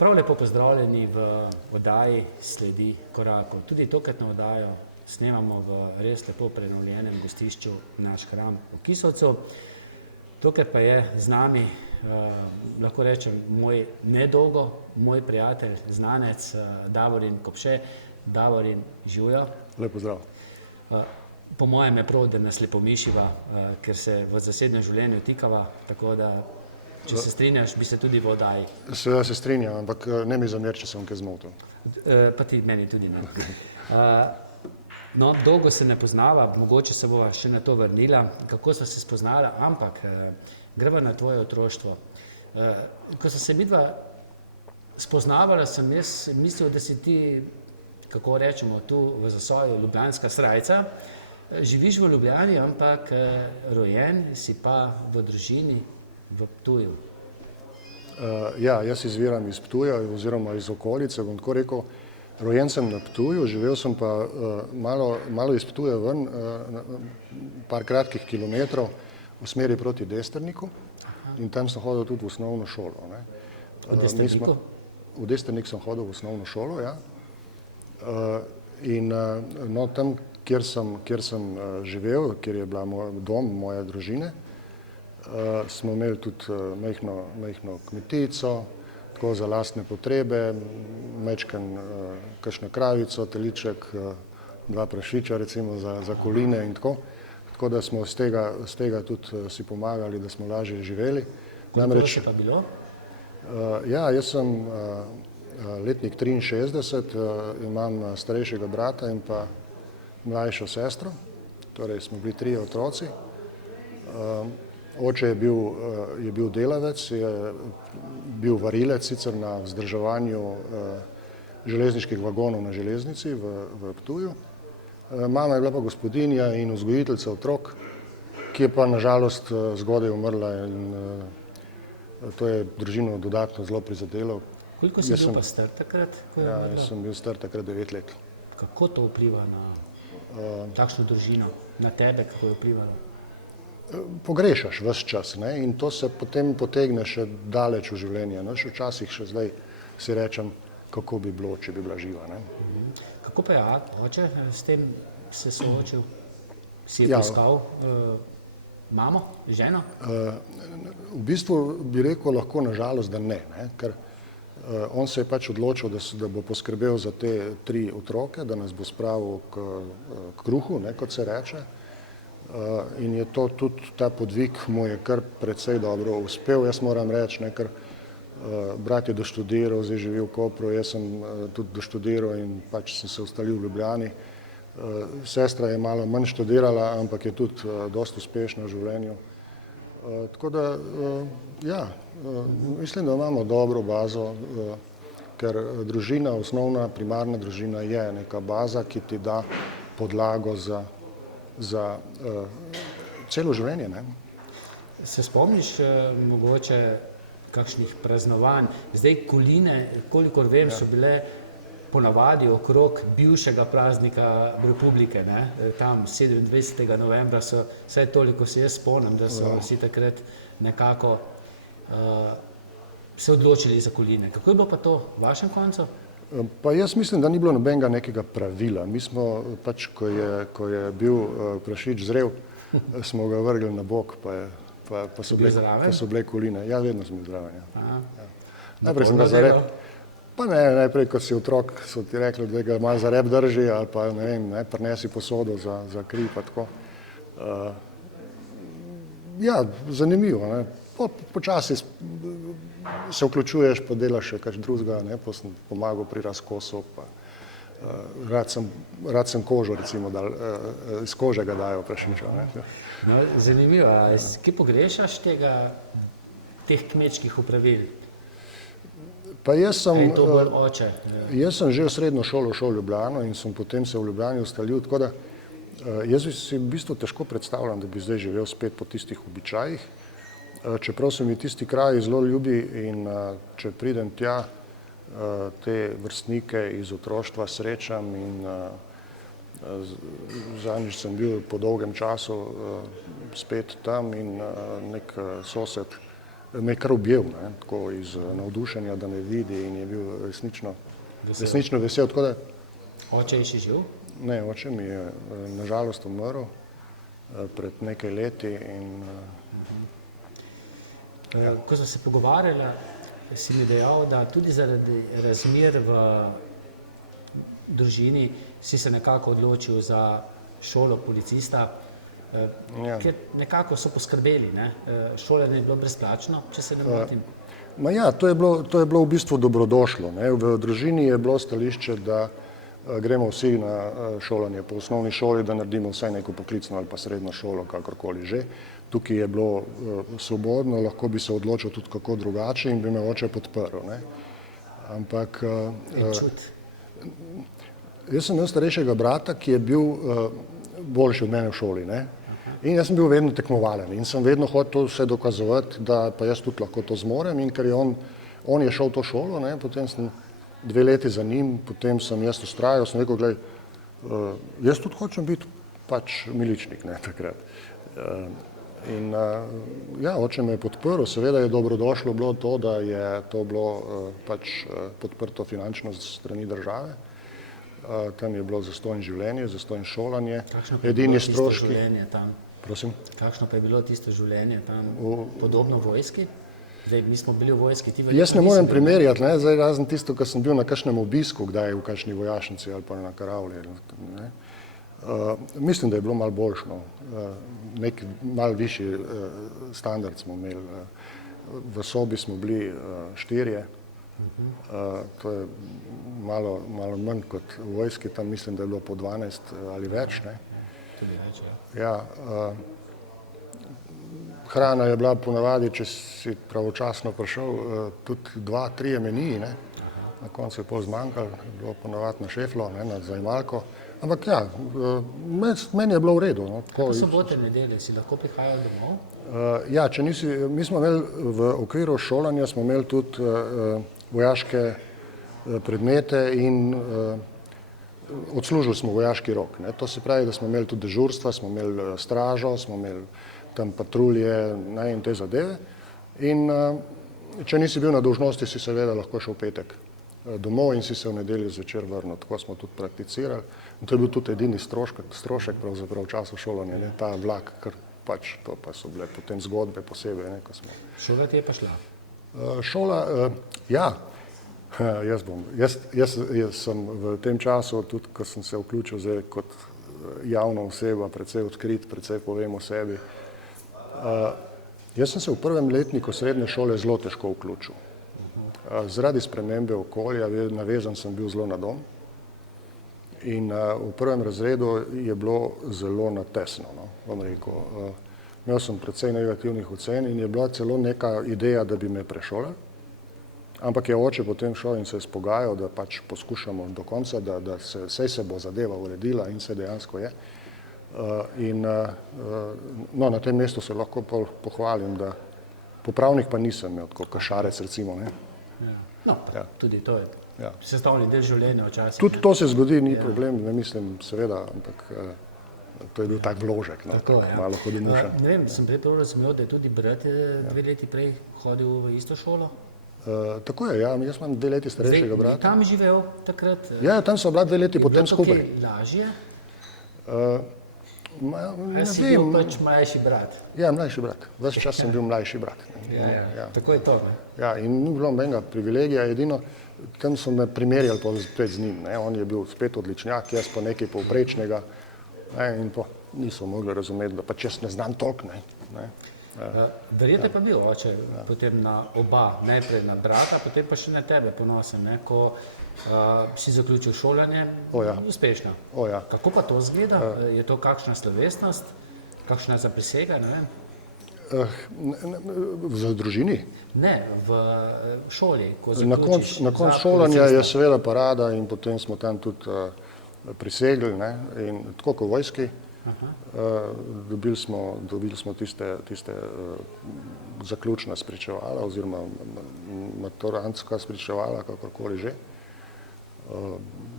Prav lepo pozdravljeni v oddaji Sledi korakov. Tudi tokratno oddajo snemamo v res lepo prenovljenem gostišču Naš hram v Kisovcu. Tokrat pa je z nami, lahko rečem, moj prijatelj, znanec Davorin Kopše. Davorin, živijo. Lep pozdrav. Po mojem je prav, da nas lepo mišiva, ker se v zasebnem življenju tikava, tako da če se strinjaš, bi se tudi v oddaji. Seveda se strinjam, ampak ne mi zamer, če sem kaj zmotil. Pa ti meni tudi ne. No, dolgo se ne poznava, mogoče se bova še na to vrnila, kako sva se spoznala, ampak greva na tvoje otroštvo. Ko sem se midva spoznavala, sem jaz mislil, da si ti, kako rečemo, tu v Zasavju ljubljanska srajca. Živiš v Ljubljani, ampak rojen si pa v družini v Ptuju. Ja, jaz izviram iz Ptuja oziroma iz okolice, bom tako rekel. Rojen sem na Ptuju, živel sem pa malo iz Ptuja ven, par kratkih kilometrov v smeri proti Destrniku. In tam sem hodil tudi v osnovno šolo. V Destrniku? V Destrnik sem hodil v osnovno šolo, ja. In no, tam, kjer sem živel, kjer je bila moj dom, moje družine, smo imeli tudi majhno kmetico, tako za lastne potrebe, kakšno kravico, teliček, 2 prašiča recimo za koline in tako. Tako da smo z tega tudi si pomagali, da smo lažje živeli. Koliko še pa bilo? Ja, jaz sem letnik 63, imam starejšega brata in pa mlajšo sestro, torej smo bili 3 otroci. Oče je bil delavec, je bil varilec sicer na vzdrževanju železniških vagonov na železnici v Ptuju. Mama je bila pa gospodinja in vzgojiteljica otrok, ki je pa nažalost zgodaj umrla in to je družino dodatno zelo prizadelo. Koliko si bil pa star takrat? Ja, jaz sem bil star takrat 9 let. Kako to vpliva na takšno družino, na tebe, kako je vplivalo? Pogrešaš ves čas, ne? In to se potem potegne še daleč v življenje. No? Še včasih še zdaj si rečem, kako bi bilo, če bi bila živa. Ne? Kako pa je oče s tem se soočil? Si je poiskal mamo, ženo? V bistvu bi rekel lahko nažalost, da ne, ker on se je pač odločil, da bo poskrbel za te 3 otroke, da nas bo spravil k kruhu, kot se reče. In je to tudi ta podvig mu je kar precej dobro uspel. Jaz moram reči, ker brat je doštudiral, zdaj živi v Kopru, jaz sem tudi doštudiral in pač sem se ustalil v Ljubljani. Sestra je malo manj študirala, ampak je tudi dosti uspešna v življenju. Tako da, ja, mislim, da imamo dobro bazo, ker družina, osnovna, primarna družina je neka baza, ki ti da podlago za celo življenje. Ne? Se spomniš mogoče kakšnih praznovanj? Zdaj koline, kolikor vem, so bile ponavadi okrog bivšega praznika Republike, ne? Tam 27. novembra so, vsaj toliko se jaz spomnim, da so vsi takrat nekako se odločili za koline. Kako je bilo pa to v vašem koncu? Pa jaz mislim, da ni bilo nobenega nekega pravila. Mi smo pač, ko je bil prašič zrel, smo ga vrgli na bok, pa so bile koline. Ja, vedno sem bil zraven. Ja. Najprej sem ga za rep. Pa ne, najprej, kot si otrok, so ti rekli, da ga malo za rep drži, ali pa ne vem, prinesi posodo za kri, pa tako. Ja, zanimivo. Počasi se vključuješ, pa delaš še kaj drugega, pa sem pomagal pri razkosu, pa rad sem kožo, recimo, iz kože ga dajo prašiča. No, zanimivo, kje pogrešaš teh kmečkih opravil? Pa jaz sem že v srednjo šolo šel v Ljubljano in sem potem se v Ljubljani ustalil, tako da jaz si v bistvu težko predstavljam, da bi zdaj živel spet po tistih običajih. Čeprav so mi tisti kraji zelo ljubi in če pridem tja, te vrstnike iz otroštva srečam in zadnjič sem bil po dolgem času spet tam in nek sosed me je kar objel, ne, tako iz navdušenja, da me vidi in je bil resnično vesel. Tako da, Oče je še živ? ne, oče mi je nažalost umrl pred nekaj leti in Ko smo se pogovarjali, si mi dejal, da tudi zaradi razmer v družini si se nekako odločil za šolo policista, ker nekako so poskrbeli, ne? Šolanje je bilo brezplačno, če se ne motim. Ma ja, to je bilo v bistvu dobrodošlo, ne. V družini je bilo stališče, da gremo vsi na šolanje po osnovni šoli, da naredimo vsaj neko poklicno ali pa srednjo šolo, kakorkoli že. Tukaj je bilo svobodno, lahko bi se odločil tudi kako drugače in bi me oče podprl, ne. Ampak jaz sem imel starejšega brata, ki je bil boljši od mene v šoli, ne. In jaz sem bil vedno tekmovalen in sem vedno hotel vse dokazovati, da pa jaz tudi lahko to zmorem, in ker je on je šel v to šolo, ne, potem sem 2 leti za njim, potem sem jaz vztrajal, sem rekel, glej, jaz tudi hočem biti pač miličnik, ne, takrat. In ja, oče me je podprl, seveda je dobrodošlo bilo to, da je to bilo pač podprto finančno strani države. Tam je bilo zastonj življenje, zastonj šolanje. Edini stroški. Prosim? Kakšno pa je bilo tisto življenje tam? Podobno vojski? Zdaj, mi smo bili v vojski, ti Jaz ne morem primerjati, ne, zdaj razen tisto, ko sem bil na kakšnem obisku, kdaj v kakšni vojašnici ali pa na karavli, ne. Mislim, da je bilo malo boljše, no. Nek malo višji standard smo imeli. V sobi smo bili 4, to je malo manj kot v vojski, tam mislim, da je bilo po 12 ali več, ne. Tudi več, ja. Ja, hrana je bila ponavadi, če si pravočasno prišel, tudi 2-3 meniji, ne. Na koncu je pol zmanjkalo, je bilo ponavadi na šeflo, ne, na zajemalko. Ampak ja, meni je bilo v redu, no. Kako sobote, nedelje, si lahko prihajal domov? Ja, mi smo imeli v okviru šolanja smo imeli tudi vojaške predmete in odslužili smo vojaški rok, ne. To se pravi, da smo imeli tudi dežurstva, smo imeli stražo, smo imeli tam patrulje, ne, in te zadeve. In če nisi bil na dolžnosti, si seveda lahko šel v petek domov in si se v nedeljo zvečer vrnil. Tako smo tudi prakticirali. In to je bil tudi edini strošek pravzaprav v času šolanja, ne, ta vlak, ker pač to pa so bile potem zgodbe posebej, ne, ko smo. Šola ti je pa šla? Šola, ja. Jaz sem v tem času, tudi ko sem se vključil zdaj kot javna oseba, precej odkrit, precej povem o sebi. Jaz sem se v prvem letniku srednje šole zelo težko vključil. Zaradi spremembe okolja, navezan sem bil zelo na dom in v prvem razredu je bilo zelo natesno, no, bom rekel. Imel sem precej negativnih ocen in je bila celo neka ideja, da bi me prešolali. Ampak je oče potem šel in se je spogajal, da pač poskušamo do konca, da se bo zadeva uredila in se dejansko je. In no, na tem mestu se lahko pohvalim, da popravnik pa nisem imel, tako kašarec recimo, ne. No, tudi to je sestavni del življenja včasih. Tudi to se zgodi, ni problem, ne mislim, seveda, ampak to je bil tak vložek, no, malo hudomušen. Ne vem, sem prej prav razumel, da je tudi brat 2 leti prej hodil v isto šolo? Tako je, ja, jaz imam 2 leti starejšega brata. Zdaj, tam živel takrat? Ja, tam so bila 2 leti potem skupaj. Je bilo to kaj lažje? Ne si bil pač mlajši brat? Ja, mlajši brat. Ves čas sem bil mlajši brat. Ja, tako je to, ne? Ja, in ni bilo nobenega privilegija, edino, tam so me primerjali spet z njim, ne. On je bil spet odličnjak, jaz pa nekaj povprečnega, ne, in to niso mogli razumeti, da pač jaz ne znam toliko, ne. Verjetno je pa bil oče potem na oba, najprej na brata, potem pa še na tebe ponosen, ne, ko si zaključil šolanje uspešno. Kako pa to izgleda? Je to kakšna slovesnost, kakšna zaprisega, ne vem? V družini? Ne, v šoli, ko zaključiš. Na koncu šolanja je seveda parada in potem smo tam tudi prisegli, ne, in tako kot v vojski. Dobili smo tiste zaključna spričevala oziroma maturantska spričevala, kakorkoli že.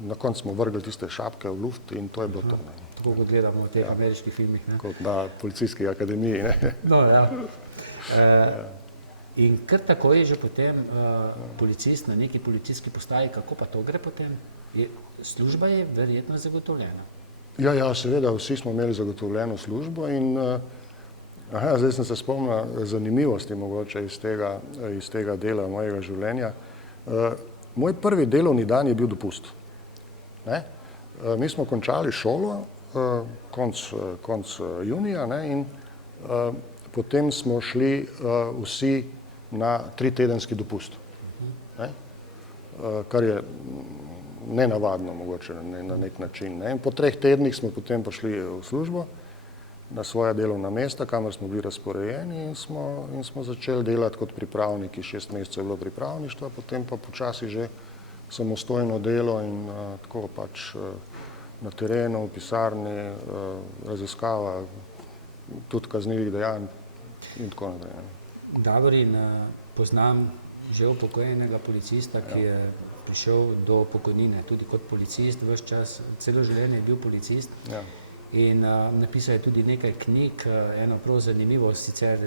Na koncu smo vrgli tiste šapke v luft in to je bilo to. Tako kot gledamo v teh ameriških filmih, ne? Kot na policijski akademiji, ne? No, ja. In kar tako je že potem policist na neki policijski postaji, kako pa to gre potem? Služba je verjetno zagotovljena. Ja, seveda, vsi smo imeli zagotovljeno službo in zdaj sem se spomnil zanimivosti mogoče iz tega dela mojega življenja. Moj prvi delovni dan je bil dopust. Ne? Mi smo končali šolo konc junija, ne? In potem smo šli vsi na 3-tedenski dopust, ne? Kar je nenavadno mogoče na nek način. Ne? In po 3 tednih smo potem prišli v službo na svoja delovna mesta, kamor smo bili razporejeni in smo začeli delati kot pripravniki. 6 mesecev je bilo pripravništva, potem pa počasi že samostojno delo in tako pač na terenu, v pisarni, raziskava tudi kaznivih dejanj in tako naprej. Davorin, poznam že upokojenega policista, ki je prišel do pokojnine, tudi kot policist, ves čas, celo življenje je bil policist. Ja. In napisal je tudi nekaj knjig, eno prav zanimivo, sicer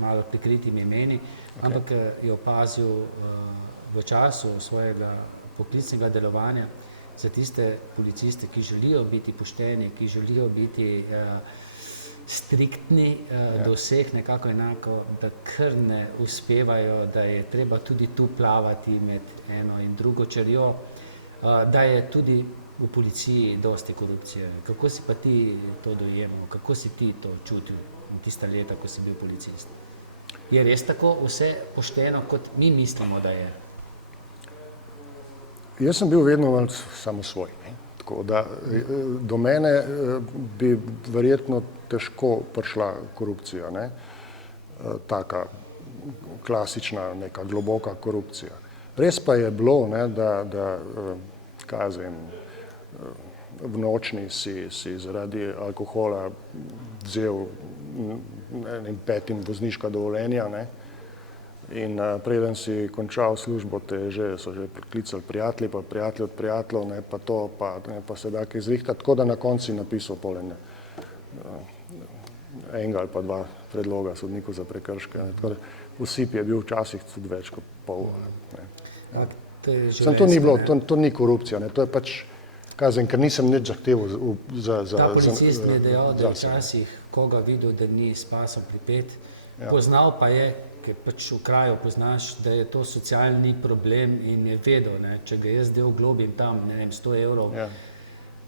malo prikritimi imeni, ampak je opazil v času svojega poklicnega delovanja za tiste policiste, ki želijo biti pošteni, ki želijo biti striktni do vseh nekako enako, da kar ne uspevajo, da je treba tudi tu plavati med eno in drugo čerjo, da je tudi v policiji dosti korupcije. Kako si pa ti to dojemal? Kako si ti to čutil tista leta, ko si bil policist? Je res tako vse pošteno, kot mi mislimo, da je? Jaz sem bil vedno malo samosvoj, ne? Tako da do mene bi verjetno težko prišla korupcija, ne? Taka klasična, neka globoka korupcija. Res pa je bilo, ne, da kaj vem, v nočni si zaradi alkohola vzel 5 vozniška dovoljenja, ne? In preden si končal službo, so že priklicali prijatelji, pa prijatelji od prijateljev, ne, pa to, pa se da kaj zrihtati, tako da na koncu si napisal polen enega ali pa 2 predloga sodniku za prekrške. Ne. Tako da osip je bil včasih tudi več kot pol. Ne. Sem to ni bilo, to ni korupcija, ne. To je pač, kazen, ker nisem nič zahteval za... Ta policist mi je dejal, da je včasih koga videl, da ni s pasom pripet, poznal pa je, ker pač v kraju poznaš, da je to socialni problem in je vedel, ne, če ga jaz del globim tam, ne vem, 100 evrov,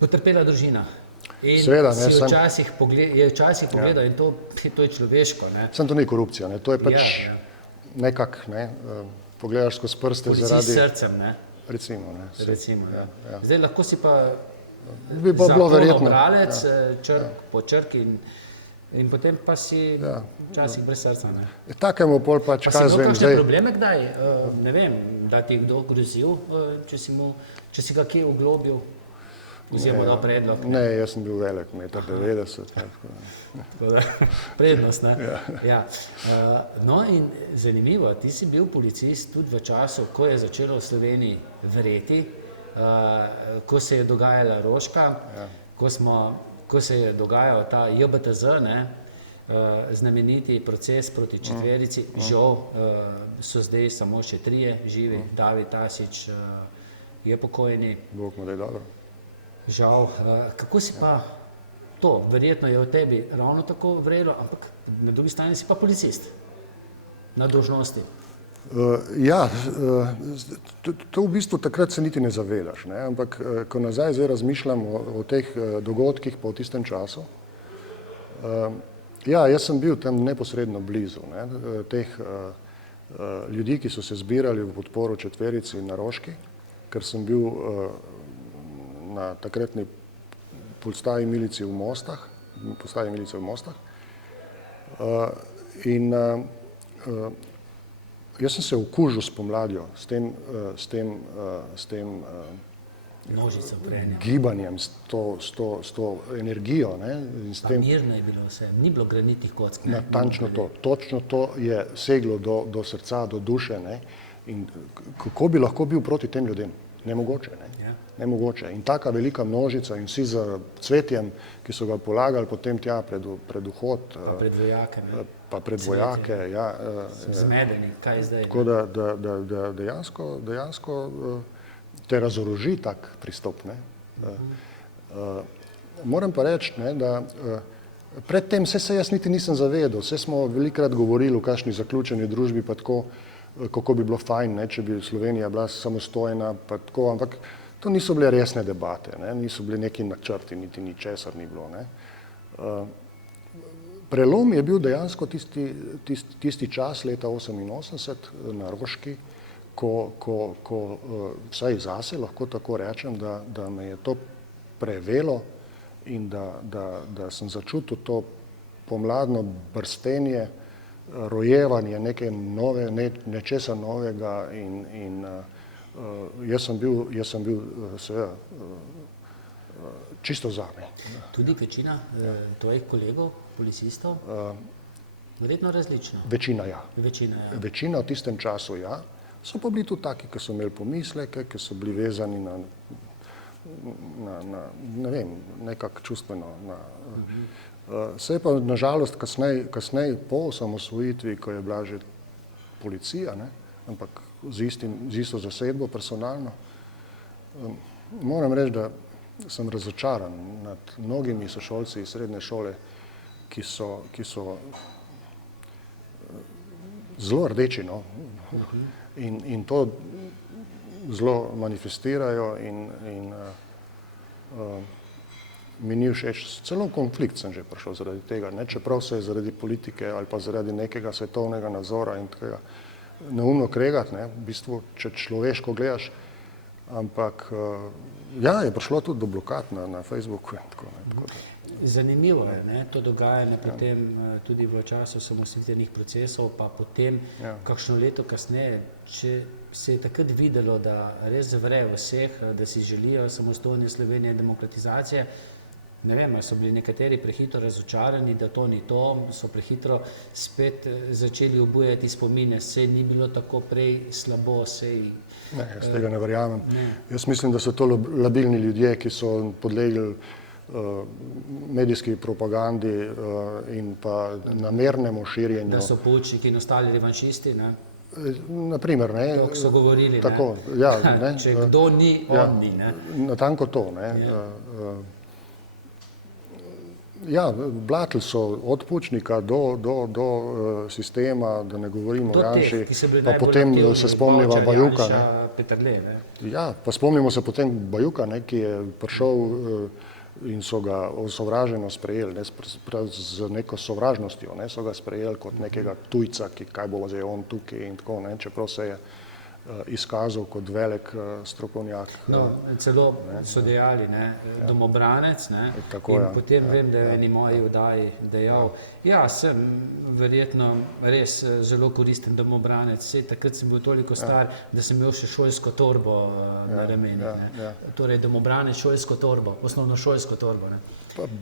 potrpela družina. In seveda, ne, je včasih pogledal in to je človeško. Ne. Sem to ni korupcija, ne, to je pač nekak, ne, pogledaš skozi prste zaradi... Policist s srcem, ne. Recimo, ne. Recimo, ja. Zdaj lahko si pa zakonobralec, črk po črki in potem pa si včasih brez srca. Ne. Takemu pol pač, kaj zvem, zdaj... Pa si imel kakšne zdaj... probleme kdaj? Ne vem, da ti je kdo grozil, če si ga kje oglobil? Oziroma dal predlog? Ne, jaz sem bil velik, 1,90 m. Prednost, ne? Ja. No in zanimivo, ti si bil policist tudi v času, ko je začelo v Sloveniji vreti, ko se je dogajala Roška, ko se je dogajal ta JBTZ, ne, znameniti proces proti četverici. Žal so zdaj samo še 3 živi, David Tasić je pokojni. Bog mu da je dobro. Žal. Kako si pa to? Verjetno je v tebi ravno tako vrelo, ampak na drugi strani si pa policist na dolžnosti. Ja, to v bistvu takrat se niti ne zavedaš, ne? Ampak ko nazaj zdaj razmišljam o teh dogodkih po tistem času, ja, jaz sem bil tam neposredno blizu, ne? Teh ljudi, ki so se zbirali v podporo četverici na Roški, ker sem bil na takratni postaji milicije v Mostah, in jaz sem se okužil s pomladjo, s tem gibanjem, s to energijo. Ne, in s tem, mirno je bilo vse, ni bilo granitnih kock. Natančno to, točno to je seglo do srca, do duše. Ne, in kako bi lahko bil proti tem ljudem? Nemogoče, ne? Ja. Nemogoče. In taka velika množica in vsi z cvetjem, ki so ga polagali potem tja pred vhod. Pa pred vojake, ne? Pa pred vojake, ja. Zmedeni, kaj je zdaj? Tako da dejansko te razoroži tak pristop, ne. Moram pa reči, ne, da predtem se jaz niti nisem zavedal, saj smo velikokrat govorili o kakšni zaključeni družbi, pa tako, kako bi bilo fajn, ne, če bi Slovenija bila samostojna, pa tako, ampak to niso bile resne debate, ne, niso bili neki načrti, niti ničesar ni bilo, ne. Prelom je bil dejansko tisti čas leta 1988 na Roški, ko vsaj zase lahko tako rečem, da me je to prevelo in da sem začutil to pomladno brstenje, rojevanje nečesa novega in jaz sem bil seveda čisto zame. Tudi večina tvojih kolegov, policistov, verjetno različna. Večina, ja. Večina, ja. Večina v tistem času, ja. So pa bili tudi taki, ki so imeli pomisleke, ki so bili vezani na ne vem, nekako čustveno. Se je pa nažalost kasneje po osamosvojitvi, ko je bila že policija, ne, ampak z isto zasedbo personalno, moram reči, da sem razočaran nad mnogimi sošolci iz srednje šole, ki so zelo rdeči, no, in to zelo manifestirajo in mi ni všeč. Celo konflikt sem že prišel zaradi tega, ne, čeprav se je zaradi politike ali pa zaradi nekega svetovnega nazora in tega neumno kregati, ne, v bistvu, če človeško gledaš, ampak ja, je prišlo tudi do blokad na Facebooku in tako, ne, tako da. Zanimivo je, ne, to dogajanje potem tudi v času osamosvojitvenih procesov, pa potem kakšno leto kasneje, če se je takrat videlo, da res vre vseh, da si želijo samostojne Slovenije, demokratizacije, ne vem, ali so bili nekateri prehitro razočarani, da to ni to, so prehitro spet začeli obujati spomine, sej ni bilo tako prej slabo, sej... Ne, jaz tega ne verjamem. Jaz mislim, da so to labilni ljudje, ki so podlegli medijski propagandi in pa namernemu širjenju. Da so poučniki in ostali revanšisti, ne? Naprimer, ne. To, so govorili, tako, ja, ne. Če kdo ni, on ni, ne? Natanko to, ne. Ja, blatili so od Pučnika do sistema, da ne govorimo o Janši, pa potem se spomnimo Bajuka. Peterle, ne? Ja, pa spomnimo se potem Bajuka, ne, ki je prišel in so ga osovraženo sprejeli, ne, z neko sovražnostjo, ne, so ga sprejeli kot nekega tujca, ki kaj bo zdaj on tukaj in tako, ne, čeprav se je izkazal kot velik strokovnjak. No, celo so dejali, ne, domobranec, ne, tako, in potem vem, da je v eni moji oddaji dejal, ja, sem verjetno res zelo koristen domobranec, sej takrat sem bil toliko star, da sem imel še šolsko torbo na ramenih, ne. Torej domobranec, šolsko torbo, osnovno šolsko torbo, ne.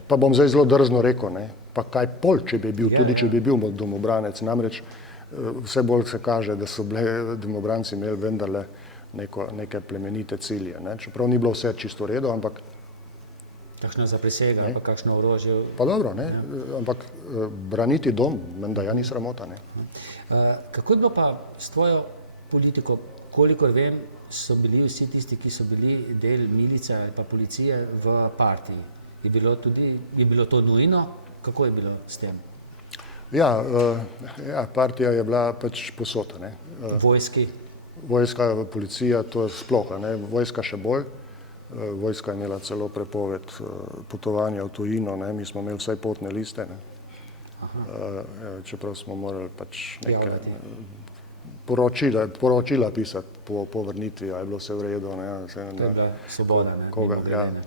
Pa bom zdaj zelo drzno rekel, ne, pa kaj pol, če bi bil, tudi če bi bil domobranec, namreč vse bolj se kaže, da so bile domobranci imeli vendarle neke plemenite cilje, ne, čeprav ni bilo vse čisto v redu, ampak kakšno zaprisega, pa kakšno orožje. Pa dobro, ne, ampak braniti dom, menda ja ni sramota, ne. Kako je bilo pa s tvojo politiko, kolikor vem, so bili vsi tisti, ki so bili del milice ali pa policije v partiji. Je bilo to nujno? Kako je bilo s tem? Ja, partija je bila pač posod, ne. Vojski? Vojska, policija, to je sploh, ne, vojska še bolj. Vojska je imela celo prepoved potovanja v tujino, ne, mi smo imeli vsaj potne liste, ne. Čeprav smo morali pač neke poročila pisati po vrnitvi, a je bilo vse v redu, ne. To je bila svoboda, ne.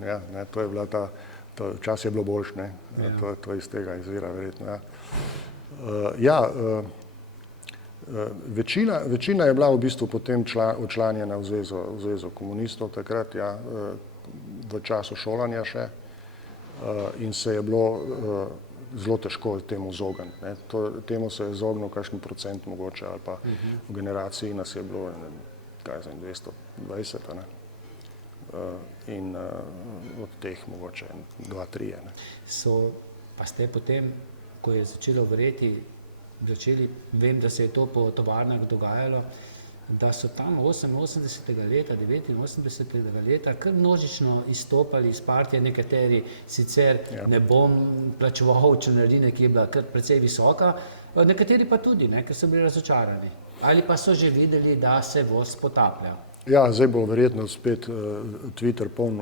Ja, ne, to je bila čas je bilo boljš, ne, to iz tega izvira verjetno, ja. Ja, večina je bila v bistvu potem včlanjena v Zvezo komunistov takrat, ja, v času šolanja še, in se je bilo zelo težko temu izogniti, ne. Temu se je izognil kakšen procent mogoče, ali pa v generaciji nas je bilo, kaj znam, 220, ne. in od teh mogoče 2-3. Pa ste potem, ko je začelo vreti, vem, da se je to po tovarnah dogajalo, da so tam 88. leta, 89. leta kar množično izstopali iz partije, nekateri sicer ne bom plačeval članarine, ki je bila kar precej visoka, nekateri pa tudi, ker so bili razočarani. Ali pa so že videli, da se voz potaplja. Ja, zdaj bo verjetno spet Twitter poln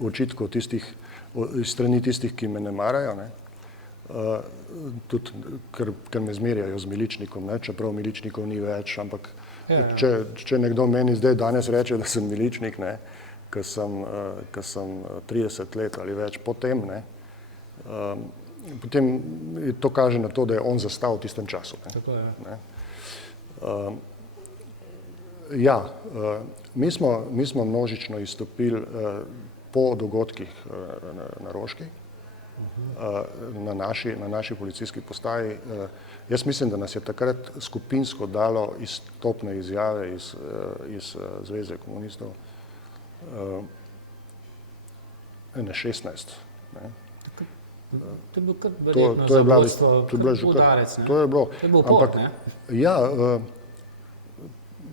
očitkov strani tistih, ki me ne marajo, tudi, ker me zmerjajo z Miličnikom, čeprav Miličnikov ni več, ampak če nekdo meni zdaj danes reče, da sem Miličnik, ker sem 30 let ali več potem, potem to kaže na to, da je on zastal v tistem času. Tako je. Ja, mi smo množično izstopili po dogodkih na Roški, na naši policijski postaji. Jaz mislim, da nas je takrat skupinsko dalo izstopne izjave iz Zveze komunistov 16. To je bil kar verjetno za vodstvo udarec. To je bilo. To je bil pot, Ja,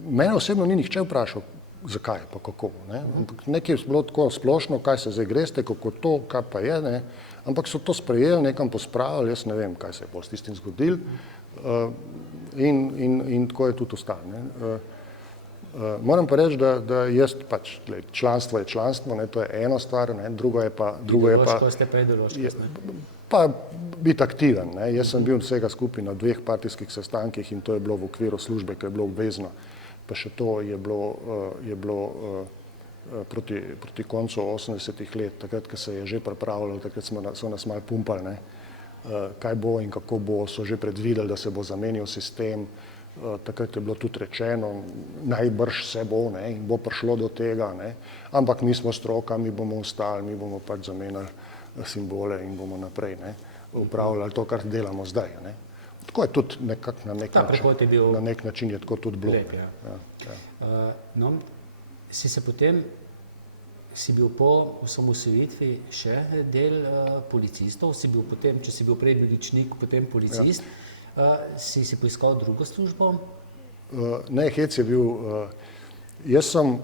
mene osebno ni nihče vprašal, zakaj pa kako. Nekaj je bilo tako splošno, kaj se zdaj greste, kako to, kaj pa je, ampak so to sprejeli, nekam pospravili, jaz ne vem, kaj se je bolj s tistim zgodil in tako je tudi ostalo. Moram pa reči, da jaz pač, članstvo je članstvo, to je ena stvar, drugo je pa... Ideološko ste pa ideološko. Pa biti aktiven. Jaz sem bil vsega skupaj na 2 partijskih sestankih in to je bilo v okviru službe, ki je bilo obvezno. Pa še to je bilo proti koncu 80-ih let, takrat, ko se je že pripravljalo, takrat so nas malo pumpali, kaj bo in kako bo, so že predvideli, da se bo zamenil sistem, takrat je bilo tudi rečeno, najbrž se bo in bo prišlo do tega, ampak mi smo stroka, mi bomo ostali, mi bomo pač zamenjali simbole in bomo naprej upravljali to, kar delamo zdaj. Tako je tudi nekako na nek način je tako tudi bilo. No, si bil po osamosvojitvi še del policistov, si bil potem, če si bil prej miličnik, potem policist, si poiskal drugo službo? Ne, hec je bil. Jaz sem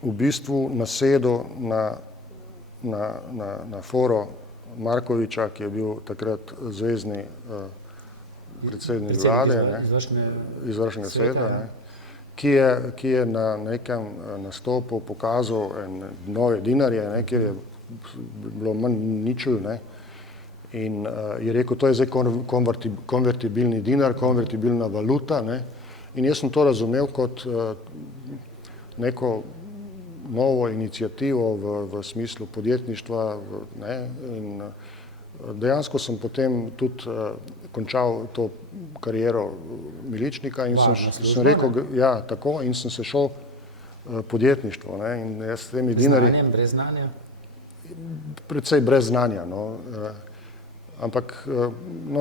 v bistvu nasedel na foro Markoviča, ki je bil takrat zvezni predsednik vlade, izvršnega sveta, ki je na nekem nastopu pokazal nove dinarje, kjer je bilo manj ničel, in je rekel, to je zdaj konvertibilni dinar, konvertibilna valuta, in jaz sem to razumel kot neko novo inicijativo v smislu podjetništva, in dejansko sem potem tudi končal to kariero miličnika in sem rekel, ja, tako, in sem se šel podjetništvo, in jaz s temi dinarji... Z znanjem, brez znanja? Predvsej brez znanja, ampak,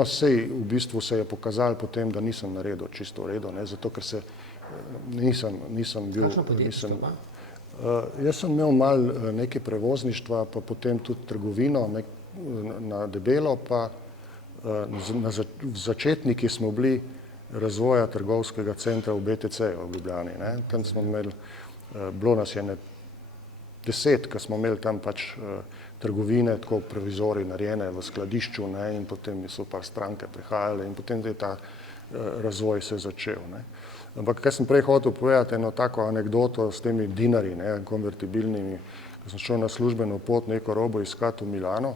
sej v bistvu se je pokazalo potem, da nisem naredil čisto v redu, zato ker se nisem bil... Kakšno podjetništvo pa? Jaz sem imel malo neke prevozništva, pa potem tudi trgovino na debelo, pa v začetniki smo bili razvoja trgovskega centra v BTC-ju v Ljubljani. Tam smo imeli, bilo nas je 10, ko smo imeli tam pač trgovine, tako provizori narejene v skladišču, in potem so pa stranke prihajale in potem je ta razvoj se začel. Ampak, kaj sem prej hotel povedati, eno tako anekdoto s temi dinarji, konvertibilnimi, ko sem šel na službeno pot neko robo iskati v Milano,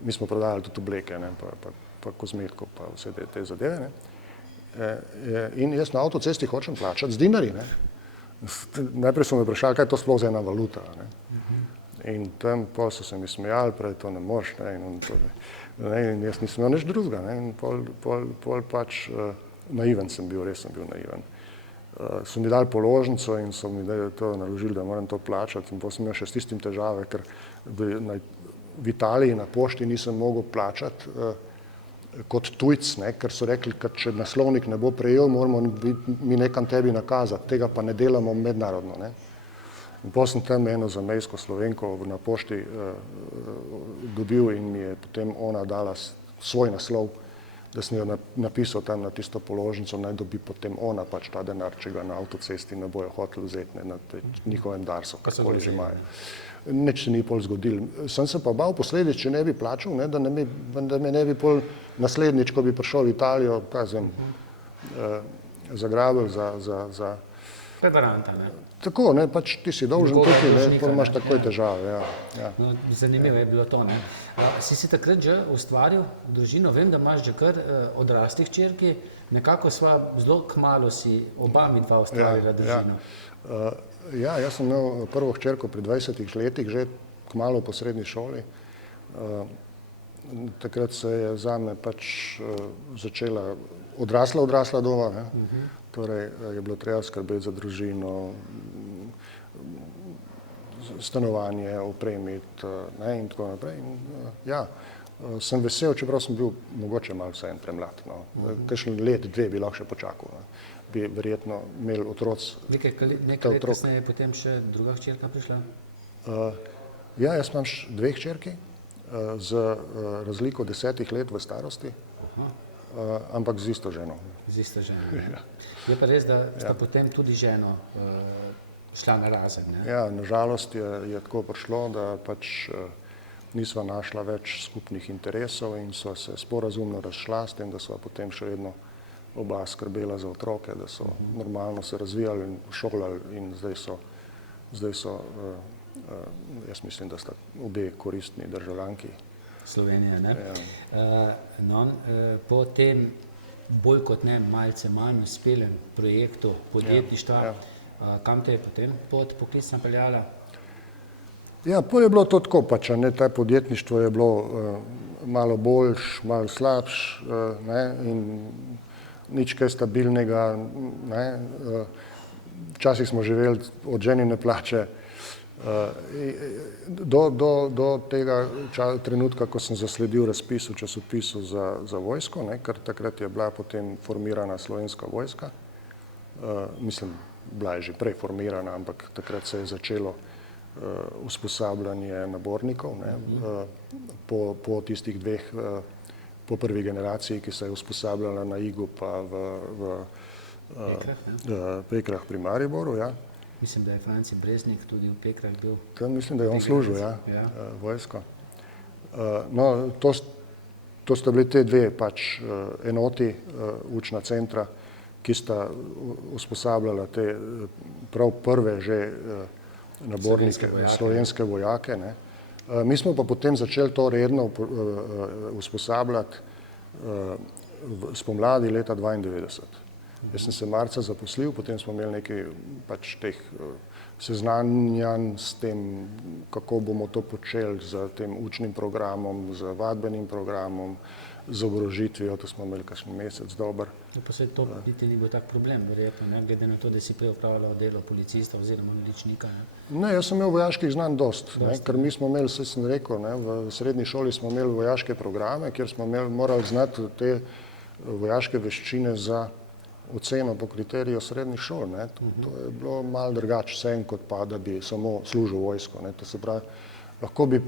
mi smo prodajali tudi obleke, pa kozmetiko, pa vse te zadeve, in jaz na avtocesti hočem plačati z dinarji. Najprej so me vprašali, kaj je to sploh za ena valuta. In tam pol so se mi smejali, prej to ne moreš, in jaz nisem imel nič drugega, in pol pač naiven sem bil, res sem bil naiven. So mi dali položnico in so mi to naložili, da moram to plačati, in potem sem imel še s tistim težave, ker v Italiji na pošti nisem mogel plačati kot tujc, ker so rekli, da če naslovnik ne bo prejel, moramo mi nekam tebi nakazati, tega pa ne delamo mednarodno. In potem sem tam eno zamejsko Slovenko na pošti dobil in mi je potem ona dala svoj naslov, da sem jo napisal tam na tisto položnico, naj dobi potem ona pač ta denar, če ga na avtocesti ne bojo hoteli vzeti, ne, na njihovem Darsu, karkoli že imajo. Nič se ni pol zgodil. Sem se pa bal posledic, če ne bi plačal, ne, da me ne bi pol naslednjič, ko bi prišel v Italijo, zagrabil za Prevaranta, ne? Tako, ne, pač ti si dolžen tukaj, ne, pol imaš takoj težave, ja. No, zanimivo je bilo to, ne. Si takrat že ustvaril družino, vem, da imaš že kar odraslih hčerki, nekako sva zelo kmalu si oba midva ustvarila družino. Ja, jaz sem imel prvo hčerko pri 20 letih, že kmalu po srednji šoli. Takrat se je zame pač začela odrasla doma, ne. Torej je bilo treba skrbeti za družino, stanovanje opremiti, ne, in tako naprej. Ja, sem vesel, čeprav sem bil mogoče malo vseeno premlad, no. Kakšen let, dve bi lahko še počakal, ne. Bi verjetno imeli otroci. Nekaj let kasneje je potem še druga hčerka prišla? Ja, jaz imam dve hčerki z razliko 10 let v starosti, ampak z isto ženo. Z isto ženo. Je pa res, da sta potem tudi ženo šla na razen, ne? Ja, nažalost je tako prišlo, da pač nisva našla več skupnih interesov in sva se sporazumno razšla, s tem, da sva potem še vedno oba skrbela za otroke, da so normalno se razvijali in šolali in zdaj so, jaz mislim, da sta obe koristni državljanki. Slovenija, ne? No, po tem bolj kot ne malce manj uspelem projektu podjetništva, kam te je potem pot poklicna peljala? Ja, pol je bilo to tako pač, ne, to podjetništvo je bilo malo boljš, malo slabš, ne, in nič kaj stabilnega, ne, včasih smo živeli od ženine plače, do tega trenutka, ko sem zasledil razpis v časopisu za vojsko, ne, ker takrat je bila potem formirana Slovenska vojska, mislim, bila je že prej formirana, ampak takrat se je začelo usposabljanje nabornikov, ne, po tistih dveh, po prvi generaciji, ki se je usposabljala na Igu pa v Pekrah pri Mariboru, ja. Mislim, da je Franci Breznik tudi v Pekrah bil. Tam mislim, da je on služil, ja, vojsko. No, to sta bili te dve pač enoti, učna centra, ki sta usposabljala te prav prve že nabornike, slovenske vojake, ne. Mi smo pa potem začeli to redno usposabljati spomladi leta 1992. Jaz sem se marca zaposlil, potem smo imeli nekaj pač teh seznanjanj s tem, kako bomo to počeli z tem učnim programom, z vadbenim programom, z oborožitvijo, to smo imeli kakšen mesec dober. Pa se to biti ni bil tak problem, verjetno, ne, glede na to, da si prej opravljal delo policista oziroma miličnika, ne? Ne, jaz sem imel vojaških znanj dost, ne, ker mi smo imeli, saj sem rekel, ne, v srednji šoli smo imeli vojaške programe, kjer smo morali znati te vojaške veščine za oceno po kriteriju srednjih šol, ne. To je bilo malo drugače vseeno, kot pa, da bi samo služil vojsko, ne. To se pravi, lahko bi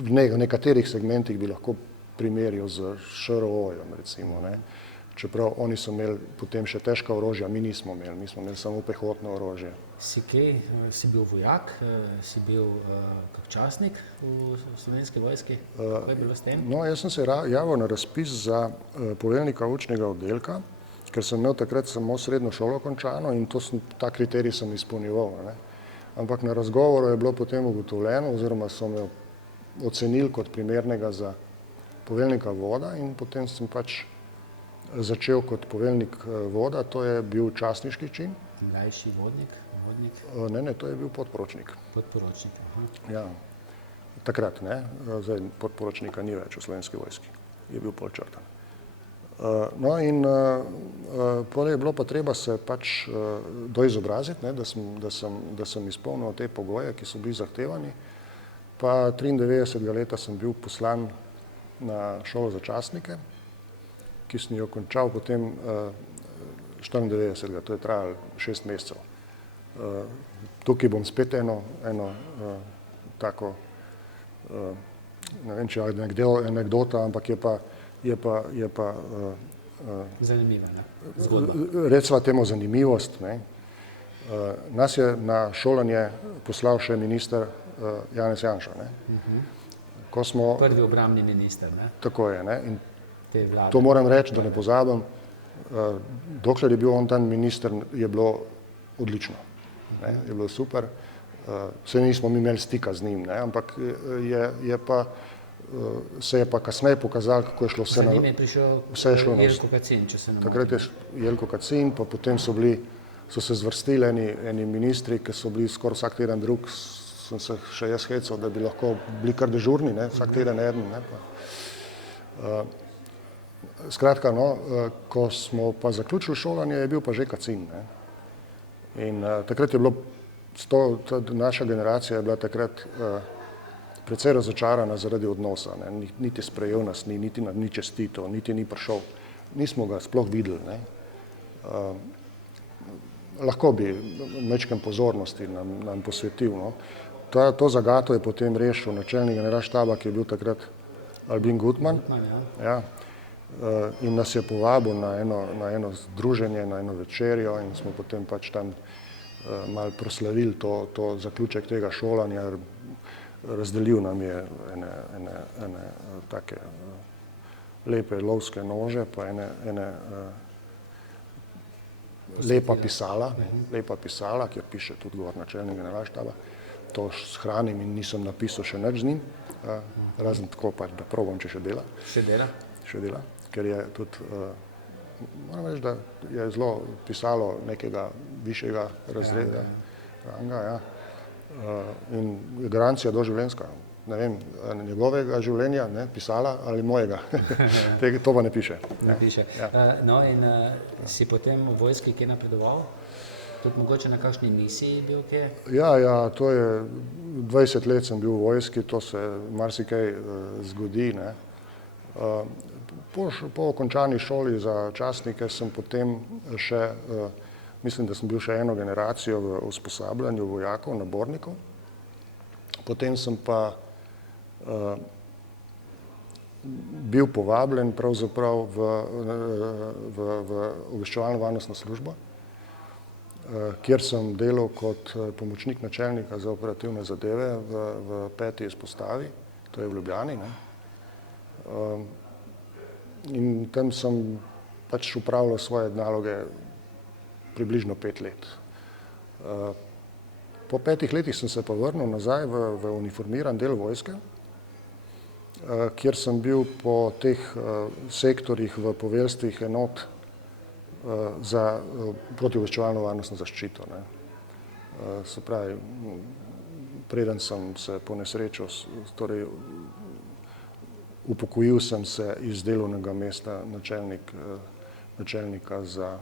v nekaterih segmentih bi lahko primerjal z ŠRO-jem, recimo, ne. Čeprav oni so imeli potem še težka orožja, mi smo imeli samo pehotno orožje. Si bil vojak, si bil kak častnik v Slovenski vojski? Kako je bilo s tem? No, jaz sem se javil na razpis za poveljnika učnega oddelka, ker sem imel takrat samo srednjo šolo končano in ta kriterij sem izpolnjeval, ne. Ampak na razgovoru je bilo potem ugotovljeno, oziroma so me ocenili kot primernega za poveljnika voda in potem sem pač začel kot poveljnik voda, to je bil častniški čin. Mlajši vodnik? Ne, to je bil podporočnik. Podporočnik, aha. Ja, takrat, ne, zdaj podporočnika ni več v Slovenski vojski, je bil pol črtan. No in potem je bilo pa treba se pač doizobraziti, ne, da sem izpolnil te pogoje, ki so bili zahtevani, pa 93. leta sem bil poslan na šolo za častnike, ki sem jo končal potem 94. To je trajalo 6 mesecev. tukaj bom spet eno tako, ne vem, če je anekdota, ampak je pa Zanimiva, ne? Zgodba. recimo temu zanimivost, ne. Nas je na šolanje poslal še minister Janez Janša, ne. Ko smo, Prvi obrambni minister, ne? tako je, ne, in Te vlade. to moram reči, da ne pozabim, dokler je bil on tam minister, je bilo odlično, ne, je bilo super, saj nismo mi imeli stika z njim, ne, ampak se je pa kasneje pokazalo, kako je šlo vse Za njim je prišel vse je šlo na Jelko Kacin, če se ne motim. Takrat je Jelko Kacin, pa potem so se zvrstili eni ministri, ki so bili skoraj vsak teden drug, sem se še jaz hecal, da bi lahko bili kar dežurni, ne, vsak teden eden, ne, pa. Skratka, no, ko smo pa zaključili šolanje, je bil pa že Kacin, ne. In takrat je bilo, naša generacija je bila takrat precej razočarana zaradi odnosa, ne, niti sprejel nas ni, niti nam ni čestitev, niti ni prišel, nismo ga sploh videli, ne. Lahko bi majčkeno pozornosti nam posvetil, no. To zagato je potem rešil načelnik generalštaba, ki je bil takrat Albin Gutmann, ja, in nas je povabil na eno združenje, na eno večerjo in smo potem pač tam malo proslavili to zaključek tega šolanja, razdelil nam je ene take lepe lovske nože, pa ene lepa pisala, kjer piše tudi gor načelnik generalštaba. To shranim in nisem napisal še nič z njim, razen tako pač, da probam, če še dela. Še dela? Še dela, ker je tudi, moram reči, da je zelo pisalo nekega višjega razreda, ranga, ja. In je garancija doživljenjska. Ne vem, njegovega življenja, ne, pisala ali mojega. To pa ne piše. Ne piše. Ja. No in si potem v vojski kje napredoval? Tudi mogoče na kakšni misiji bil kje? Ja, to je, 20 let sem bil v vojski, to se marsikaj zgodi, ne. Po končani šoli za častnike sem potem še, mislim, da sem bil še eno generacijo v usposabljanju vojakov, nabornikov. Potem sem pa bil povabljen pravzaprav v obveščevalno-varnostno službo, kjer sem delal kot pomočnik načelnika za operativne zadeve v 5. izpostavi, to je v Ljubljani, ne. In tam sem pač opravljal svoje naloge približno 5 let. Po 5 letih sem se pa vrnil nazaj v uniformiran del vojske, kjer sem bil po teh sektorjih v poveljstvih enot za protiobveščevalno varnostno zaščito, ne. Se pravi, preden sem se ponesrečil, torej upokojil sem se iz delovnega mesta načelnika za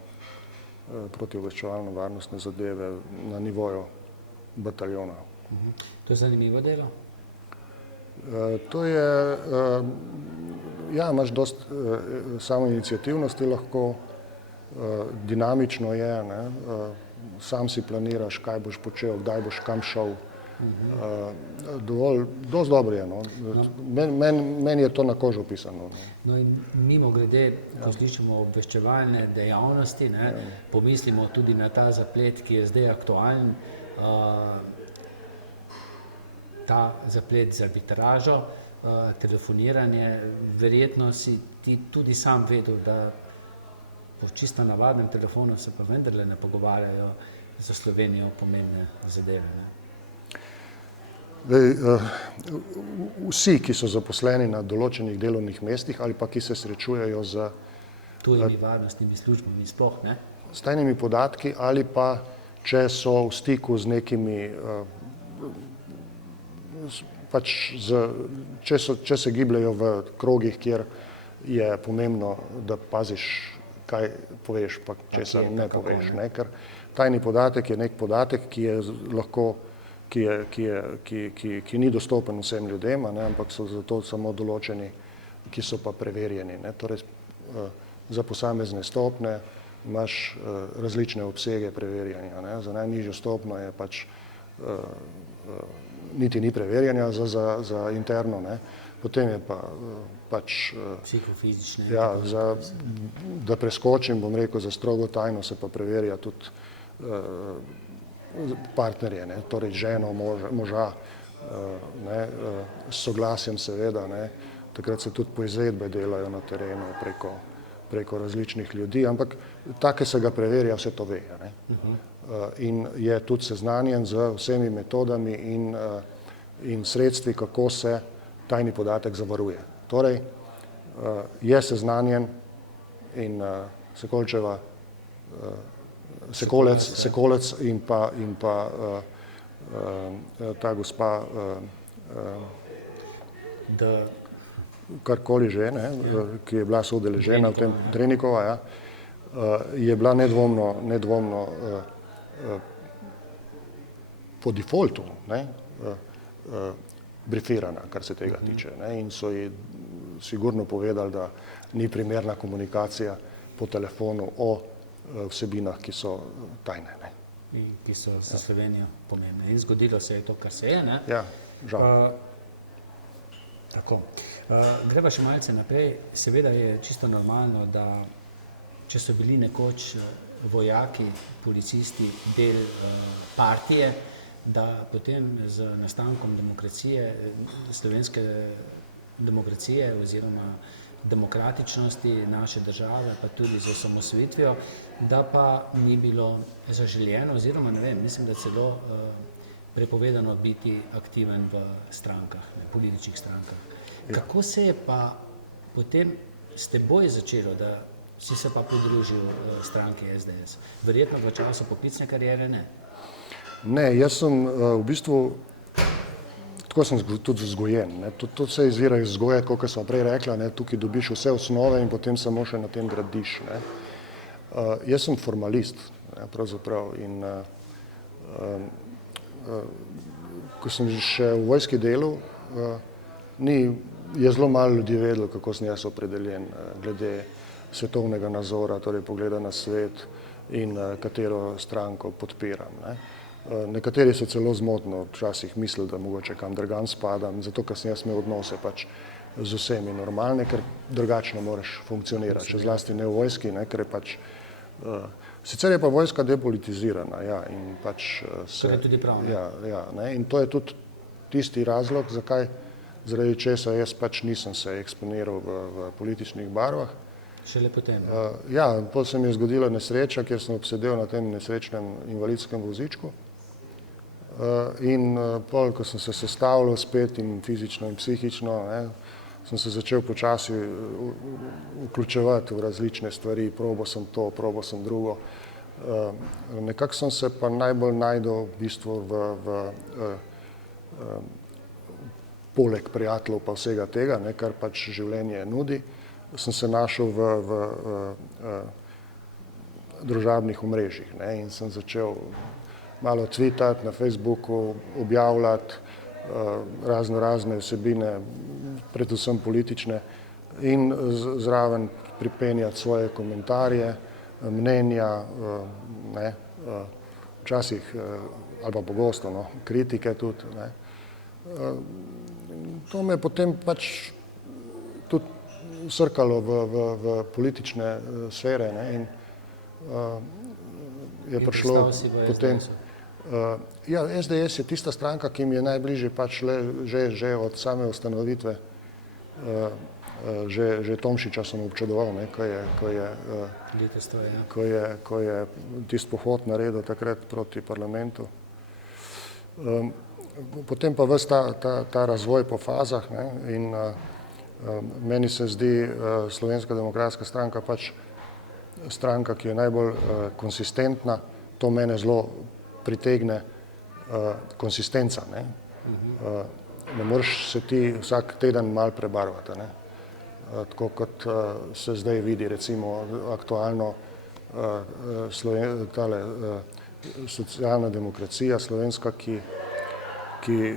protiobveščevalno varnostne zadeve na nivoju bataljona. To je zanimivo delo? To je, ja, imaš dosti samoiniciativnosti lahko, dinamično je, ne, sam si planiraš, kaj boš počel, kdaj boš kam šel, dosti dobro je, no. Meni je to na kožo pisano. No in mimogrede, ko slišimo obveščevalne dejavnosti, ne, pomislimo tudi na ta zaplet, ki je zdaj aktualen, ta zaplet z arbitražo, telefoniranje, verjetno si ti tudi sam vedel, da po čisto navadnem telefonu se pa vendarle ne pogovarjajo za Slovenijo pomembne zadeve, ne. Vsi, ki so zaposleni na določenih delovnih mestih ali pa ki se srečujejo z tujimi varnostnimi službami sploh, ne? S tajnimi podatki ali pa če so v stiku z nekimi, pač če se gibljajo v krogih, kjer je pomembno, da paziš, kaj poveš, pa česa ne poveš, ne, ker tajni podatek je nek podatek, ki je lahko, ki ni dostopen vsem ljudem, ne, ampak so zato samo določeni, ki so pa preverjeni, ne. Torej, za posamezne stopnje imaš različne obsege preverjanja, ne. Za najnižjo stopnjo je pač niti ni preverjanja za interno, ne. Potem je pa pač Psihofizične. ja, da preskočim, bom rekel, za strogo tajno se pa preverja tudi partnerje, ne, torej ženo, moža, ne, s soglasjem seveda, ne, takrat se tudi poizvedbe delajo na terenu preko različnih ljudi, ampak take se ga preverja, vse to ve, ne. In je tudi seznanjen z vsemi metodami in sredstvi, kako se tajni podatek zavaruje. Torej, je seznanjen in Sekolec in pa ta gospa, karkoli že, ne, ki je bila soudeležena v tem, Drenikova, ja, je bila nedvomno po defaultu, ne, brifirana, kar se tega tiče, ne, in so ji sigurno povedali, da ni primerna komunikacija po telefonu o vsebinah, ki so tajne, ne. Ki so za Slovenijo pomembne. In zgodilo se je to, kar se je, ne? Ja, žal. Tako. Greva še malce naprej. Seveda je čisto normalno, da če so bili nekoč vojaki, policisti del partije, da potem z nastankom demokracije, slovenske demokracije oziroma demokratičnosti naše države, pa tudi z osamosvojitvijo, da pa ni bilo zaželjeno oziroma, ne vem, mislim, da celo prepovedano biti aktiven v strankah, političnih strankah. Kako se je pa potem s teboj začelo, da si se pa pridružil stranki SDS? Verjetno v času poklicne kariere ne? Ne, jaz sem v bistvu, tako sem tudi vzgojen, ne, to vse izvira iz vzgoje, kot sem prej rekla, ne, tukaj dobiš vse osnove in potem samo še na tem gradiš, ne. Jaz sem formalist, ne, pravzaprav, in ko sem še v vojski delal, je zelo malo ljudi vedelo, kako sem jaz opredeljen glede svetovnega nazora, torej pogleda na svet in katero stranko podpiram, ne. Nekateri so celo zmotno včasih mislili, da mogoče kam drugam spadam, zato ker sem jaz imel odnose pač z vsemi normalne, ker drugače ne moreš funkcionirati, še zlasti ne v vojski, ne, ker je pač, sicer je pa vojska depolitizirana, ja, in pač To je tudi prav, ne? ja, ne, in to je tudi tisti razlog, zaradi česa jaz pač nisem se eksponiral v političnih barvah. Šele potem. Ja, potem se mi je zgodila nesreča, kjer sem obsedel na tem nesrečnem invalidskem vozičku. In pol, ko sem se sestavljal spet in fizično in psihično, ne, sem se začel počasi vključevati v različne stvari, probal sem to, probal sem drugo. Nekako sem se pa najbolj našel v bistvu poleg prijateljev pa vsega tega, ne, kar pač življenje nudi, sem se našel v družabnih omrežjih, ne, in sem začel malo tvitati na Facebooku, objavljati razne vsebine, predvsem politične, in zraven pripenjati svoje komentarje, mnenja, ne, včasih ali pa pogosto, no, kritike tudi, ne. To me potem pač tudi srkalo v politične sfere, ne, in je prišlo potem. Ja, SDS je tista stranka, ki mi je najbližje pač že od same ustanovitve, že Tomšiča sem občudoval, ne, ko je tisti pohod naredil takrat proti parlamentu. Potem pa ves ta razvoj po fazah, ne, in meni se zdi Slovenska demokratska stranka pač stranka, ki je najbolj konsistentna, to mene zelo pritegne, konsistenca, ne. Ne moreš se ti vsak teden malo prebarvati, ne. Tako kot se zdaj vidi recimo aktualno socialna demokracija slovenska,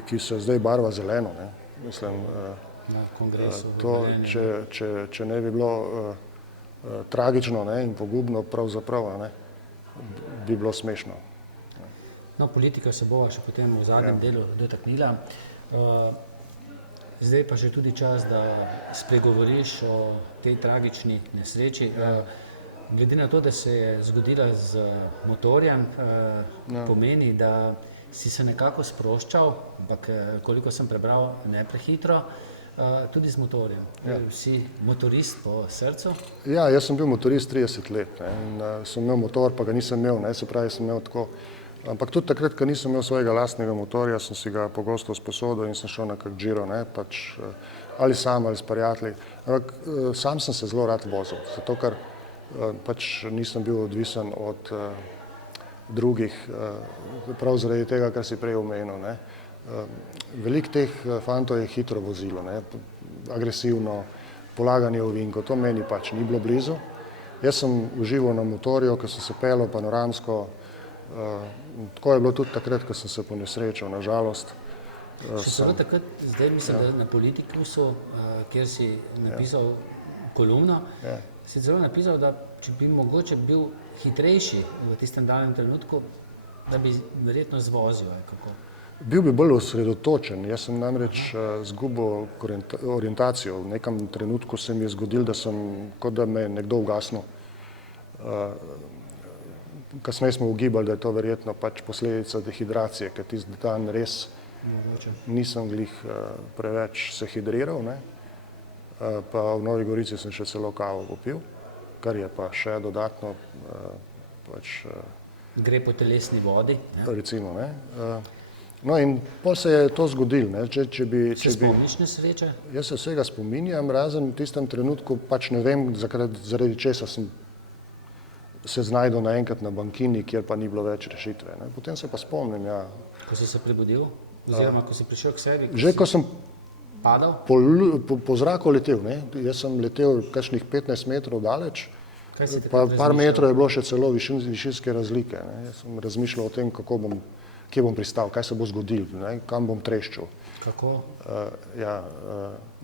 ki se zdaj barva zeleno, ne. Mislim, to, če ne bi bilo tragično, ne, in pogubno pravzaprav, ne, bi bilo smešno. No, politika se bova še potem v zadnjem delu dotaknila. Zdaj pa že tudi čas, da spregovoriš o tej tragični nesreči. Glede na to, da se je zgodila z motorjem, pomeni, da si se nekako sproščal, ampak koliko sem prebral, ne prehitro, tudi z motorjem. Si motorist po srcu? Ja, jaz sem bil motorist 30 let, ne, in sem imel motor, pa ga nisem imel, ne, se pravi, sem imel tako. Ampak tudi takrat, ko nisem imel svojega lastnega motorja, sem si ga pogosto sposodil in sem šel na kak Giro, ne, pač ali sam ali s prijatelji. Ampak sam sem se zelo rad vozil, zato ker pač nisem bil odvisen od drugih, prav zaradi tega, kar si prej omenil, ne. Veliko teh fantov je hitro vozilo, ne, agresivno, polaganje ovinkov, to meni pač ni bilo blizu. Jaz sem užival na motorju, ko sem se peljal panoramsko, tako je bilo tudi takrat, ko sem se ponesrečal, nažalost. Še celo takrat, zdaj mislim, da na Politikusu, kjer si napisal kolumno, si celo napisal, da če bi mogoče bil hitrejši v tistem danem trenutku, da bi verjetno zvozil, ali kako? Bil bi bolj osredotočen, jaz sem namreč izgubil orientacijo. V nekem trenutku se mi je zgodilo, da sem, kot da me je nekdo ugasnil. Kasneje smo ugibali, da je to verjetno pač posledica dehidracije, ker tisti dan res nisem glih preveč se hidriral, ne. Pa v Novi Gorici sem še celo kavo popil, kar je pa še dodatno pač... Gre po telesni vodi. Recimo, ne. No in pol se je to zgodilo, ne. Se spomniš nesreče? Jaz se vsega spominjam, razen v tistem trenutku pač ne vem, zaradi česa sem se znajdel naenkrat na bankini, kjer pa ni bilo več rešitve, ne. Potem se pa spomnim, ja. Ko si se prebudil? Oziroma, ko si prišel k sebi? Že ko sem padal? Po zraku letel, ne. Jaz sem letel kakšnih 15 metrov daleč, pa par metrov je bilo še celo višinske razlike, ne. Jaz sem razmišljal o tem, kje bom pristal, kaj se bo zgodilo, ne, kam bom treščil. Kako?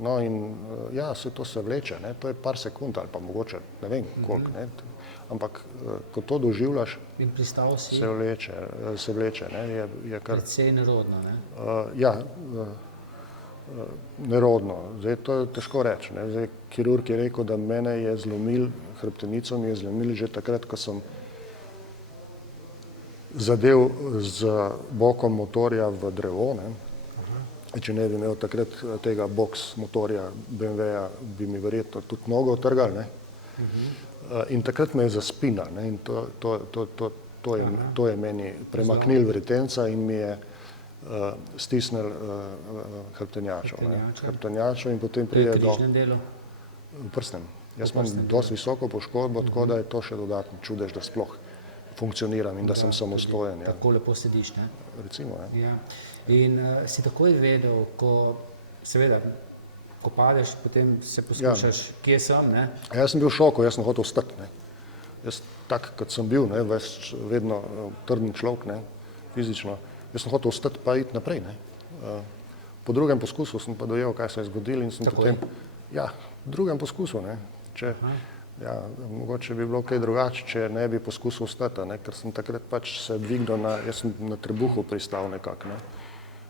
No in ja, to se vleče, ne, to je par sekund ali pa mogoče, ne vem koliko, ne. Ampak ko to doživljaš, se vleče, ne, je kar... Precej nerodno, ne? Ja, nerodno. Zdaj, to je težko reči, ne. Zdaj, kirurg je rekel, da mene je zlomil, hrbtenico mi je zlomil že takrat, ko sem zadev z bokom motorja v drevo, ne. Če ne bi imel takrat tega boks motorja BMW-ja, bi mi verjetno tudi nogo otrgal, ne. In takrat me je zaspinal, ne, in to je meni premaknil vretenca in mi je stisnil hrbtenjačo in potem pride do... V križnem delu? V prsnem. Jaz imam dosti visoko poškodbo, tako da je to še dodatno čudež, da sploh funkcioniram in da sem samostojen. Tako lepo sediš, ne? Recimo, ja. In si takoj vedel, seveda, ko padeš, potem se poskušaš, kje sem, ne? Jaz sem bil v šoku, jaz sem hotel vstati, ne. Jaz tak, kot sem bil, ne, vedno trden človek, ne, fizično, jaz sem hotel vstati pa iti naprej, ne. Po drugem poskusu sem pa dojel, kaj se je zgodilo in sem potem... Ja, v drugem poskusu, ne. Ja, mogoče bi bilo kaj drugače, če ne bi poskusil vstati, ne, ker sem takrat pač se dvignil jaz sem na trebuhu pristal nekako, ne.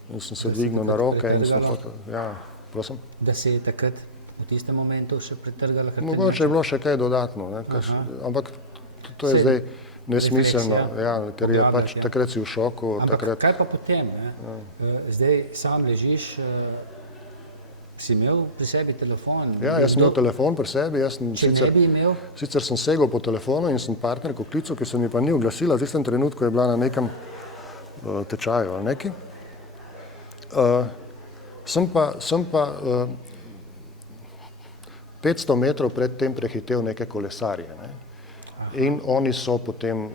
In sem se dvignil na roke in sem hotel, ja, prosim. Da si takrat v tistem momentu še pretrgala hrbtenjačo? Mogoče je bilo še kaj dodatno, ne, ampak to je zdaj nesmiselno, ja, ker je pač takrat si v šoku. Ampak kaj pa potem, ne? Zdaj sam ležiš, si imel pri sebi telefon? Ja, jaz sem imel telefon pri sebi, Če ne bi imel? Sicer sem segel po telefonu in sem partnerko klical, ki se mi pa ni oglasila, v tistem trenutku je bila na nekem tečaju ali nekaj. Sem pa 500 metrov pred tem prehitel neke kolesarje, ne. In oni so potem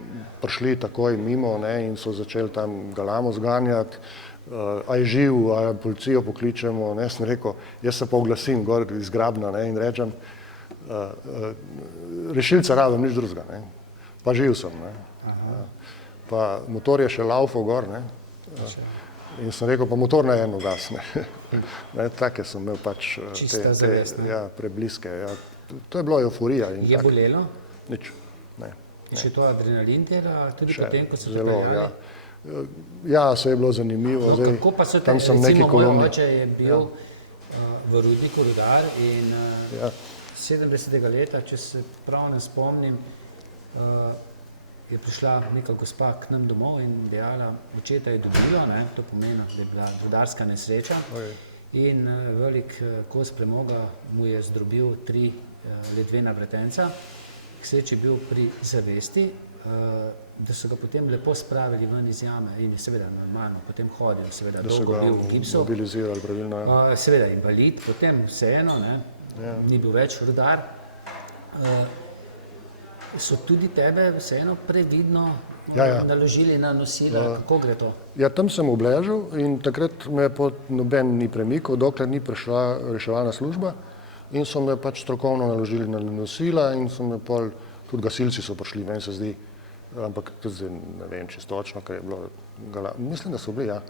prišli takoj mimo, ne, in so začeli tam galamo zganjati, a je živ, a policijo pokličemo, ne, sem rekel, jaz se pa oglasim gor iz Grabna, ne, in rečem, rešilca rabim, nič drugega, ne, pa živ sem, ne. Pa motor je še laufal gor, ne, in sem rekel, pa motor na eno gas, ne, take sem imel pač te prebliske, ja, to je bilo euforija. Je bolelo? Nič, ne. Še to adrenalin tera, tudi potem, ko so te peljali? peljali? Ja, se je bilo zanimivo. No, Zdaj, kako pa so te, tam sem neki recimo, moj kolumni. oče je bil v rudniku rudar in Ja. 70. leta, če se prav ne spomnim, je prišla neka gospa k nam domov in dejala, očeta je dobilo, ne, to pomeni, da je bila rudarska nesreča in velik kos premoga mu je zdrobil 3 ledvena vretenca, k sreči je bil pri zavesti, da so ga potem lepo spravili ven iz jame in je seveda normalno potem hodil, seveda Da so dolgo ga bil v gipsu. mobilizirali pravilno. Ja. Seveda invalid, potem vseeno, ne, ni bil več rudar. So tudi tebe vseeno previdno Ja. naložili na nosila, kako gre to? Ja, tam sem obležal in takrat me noben ni premikal, dokler ni prišla reševalna služba in so me pač strokovno naložili na nosila in so me pol, tudi gasilci so prišli, meni se zdi, ampak tudi zdaj ne vem čisto točno, ker je bilo, mislim, da so bili, ja,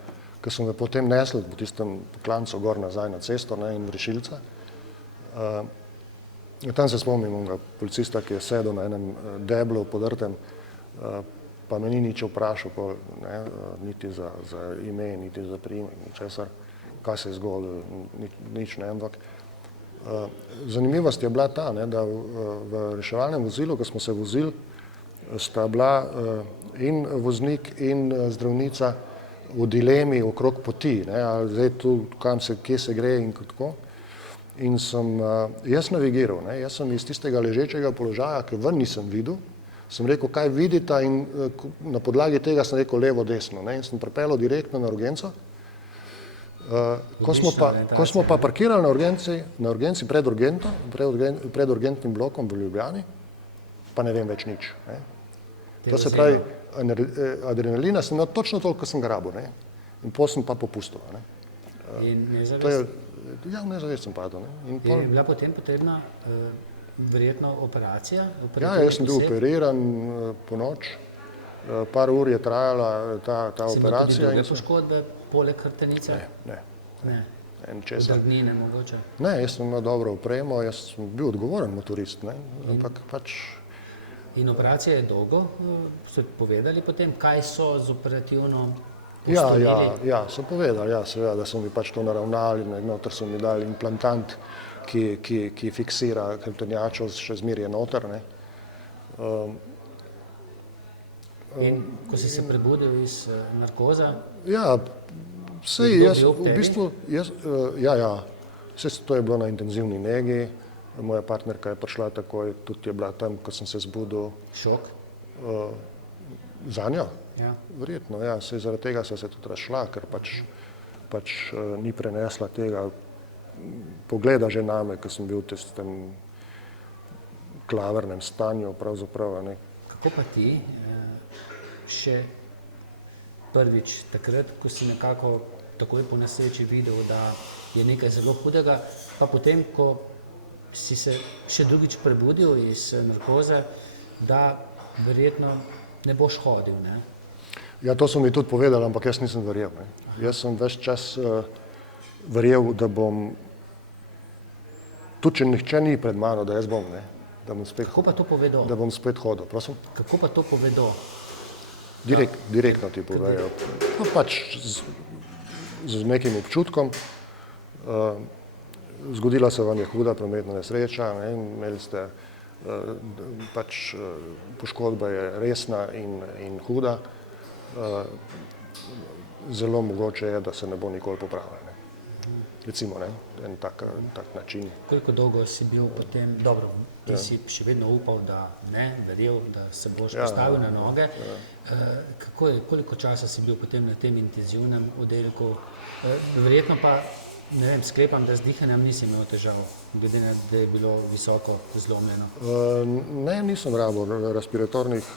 ker so me potem nesli po tistem klancu gor nazaj na cesto, ne, in v rešilca. Tam se spomnim onega policista, ki je sedel na enem deblu podrtem, pa me ni nič vprašal, pol, ne, niti za ime, niti za priimek, ničesar, kaj se je zgodilo, nič ne, ampak zanimivost je bila ta, ne, da v reševalnem vozilu, ko smo se vozili, sta bila in voznik in zdravnica v dilemi okrog poti, ne, ali zdaj tu, kje se gre in tako. In sem jaz navigiral, ne, jaz sem iz tistega ležečega položaja, ki ven nisem videl, sem rekel, kaj vidita in na podlagi tega sem rekel levo, desno, ne, in sem pripeljal direktno na urgenco. Ko smo pa parkirali na urgenci pred urgentnim blokom v Ljubljani, pa ne vem več nič. Ne. To se pravi, adrenalina sem imel točno toliko, kot sem ga rabil, ne, in potem sem pa popustil. Ne. In nezavest? Ja, v nezavest sem padel. Ne. Je bila potem potrebna verjetno operacija? Ja, jaz sem bil operiran po noč, par ur je trajala ta operacija. Si imel tudi druge poškodbe, poleg hrbtenice? Ne. Drgnine mogoče? Ne, jaz sem imel dobro opremo, jaz sem bil odgovoren motorist, ne, ampak pač. In operacija je dolgo, so povedali potem, kaj so z operativno postorili? Ja, so povedali, ja, seveda, da so mi pač to naravnali, noter so mi dali implantant, ki fiksira hrbtenjačo, še zmeraj je noter, ne. In ko si se prebudil iz narkoze? Ja, sej jaz v bistvu, vse to je bilo na intenzivni negi, moja partnerka je prišla takoj, tudi je bila tam, ko sem se zbudil. Šok? Zanjo? Ja. Verjetno, ja, sej zaradi tega so se tudi razšla, ker pač ni prenesla tega pogleda že name, ko sem bil v tistem klavrnem stanju pravzaprav, ne. Kako pa ti še prvič takrat, ko si nekako takoj po nesreči videl, da je nekaj zelo hudega, pa potem, ko si se še drugič prebudil iz narkoze, da verjetno ne boš hodil, ne? Ja, to so mi tudi povedali, ampak jaz nisem verjel, ne. Jaz sem ves čas verjel, da bom, tudi če nihče ni pred mano, da jaz bom, ne, da bom spet, Kako pa to povedo? da bom spet hodil, prosim. Kako pa to povedo? Direktno ti povejo. No, pač z nekim občutkom. Zgodila se vam je huda prometna nesreča, ne, imeli ste, pač poškodba je resna in huda. Zelo mogoče je, da se ne bo nikoli popravila, ne. Recimo, ne, en tak način. Koliko dolgo si bil potem, dobro, ti si še vedno upal, da ne, verjel, da se boš postavil na noge. Koliko časa si bil potem na tem intenzivnem oddelku? Verjetno pa, ne vem, sklepam, da z dihanjem nisi imel težav, glede na, da je bilo visoko zlomljeno. Ne, nisem rabil respiratornih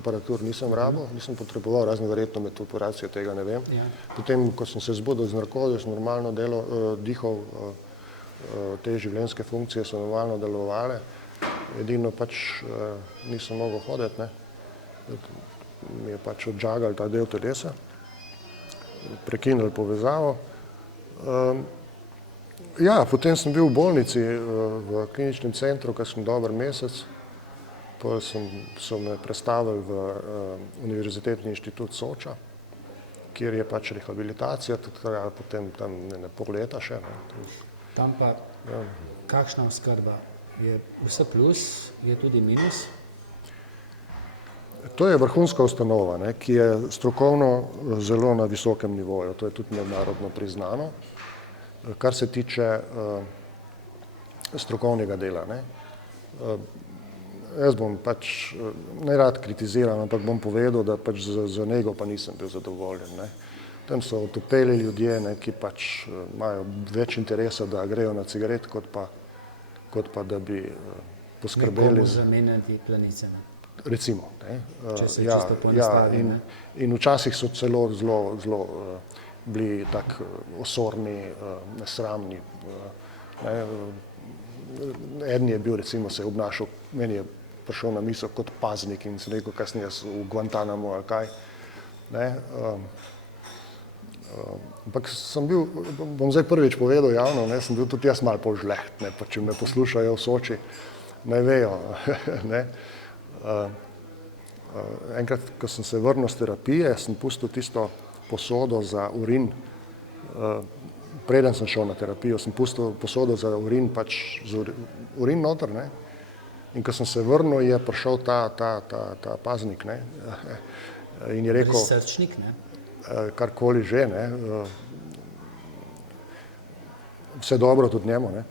aparatur, nisem potreboval, razen verjetno med operacijo, tega ne vem. Ja. Potem, ko sem se zbudil z narkozo, sem normalno dihal, te življenjske funkcije so normalno delovale, edino pač nisem mogel hoditi, ne. Mi je pač odžagal ta del telesa, prekinili povezavo. Ja, potem sem bil v bolnici v kliničnem centru, ker sem dober mesec, potem so me prestavili v Univerzitetni inštitut Soča kjer je pač rehabilitacija, tudi traja potem tam pol leta še. Ne. Tam pa kakšna oskrba? Je vse plus, je tudi minus? To je vrhunska ustanova, ne, ki je strokovno zelo na visokem nivoju, to je tudi mednarodno priznano, kar se tiče strokovnega dela. Ne. Jaz bom pač najrad kritiziran, ampak bom povedal, da pač za nego pa nisem bil zadovoljen. Ne. Tam so otopeli ljudje, ne, ki pač imajo več interesa, da grejo na cigaret, kot pa da bi poskrbeli. Nekomu zamenjati plenice, ne? Recimo. Ne. Če se čisto poenostavi, ne? In včasih so celo zelo bili tak osorni, nesramni. Ne. Eden je bil, recimo, se je obnašal, meni je prišel na misel kot paznik in sem rekel, kasneje v Guantanamo ali kaj. Ne. Ampak sem bil, bom zdaj prvič povedal javno, ne, sem bil tudi jaz malo bolj žleht, ne, pa če me poslušajo v Soči, naj vejo. Ne. Enkrat, ko sem se vrnil z terapije, sem pustil tisto posodo za urin, preden sem šel na terapijo, sem pustil posodo za urin, pač z urin noter, ne. In ko sem se vrnil, je prišel ta paznik, ne, in je rekel, Srčnik, ne? karkoli že, ne, vse dobro tudi njemu, ne,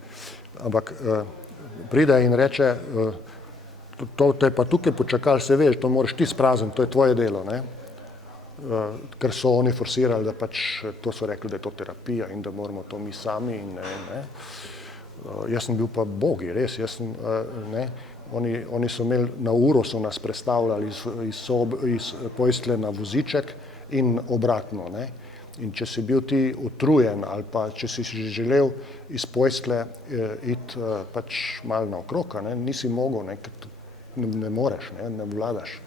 ampak pride in reče, to te pa tukaj počakali, se veš, to moraš ti sprazniti, to je tvoje delo, ne, ker so oni forsirali, da pač to so rekli, da je to terapija in da moramo to mi sami in ne. Jaz sem bil pa bogi, res, jaz sem, ne, oni so imeli na uro, so nas prestavljali iz postelje na voziček in obratno, ne. In če si bil ti utrujen ali pa če si želel iz postelje iti pač malo naokrog, ne, nisi mogel, ne, ker ne moreš, ne vladaš.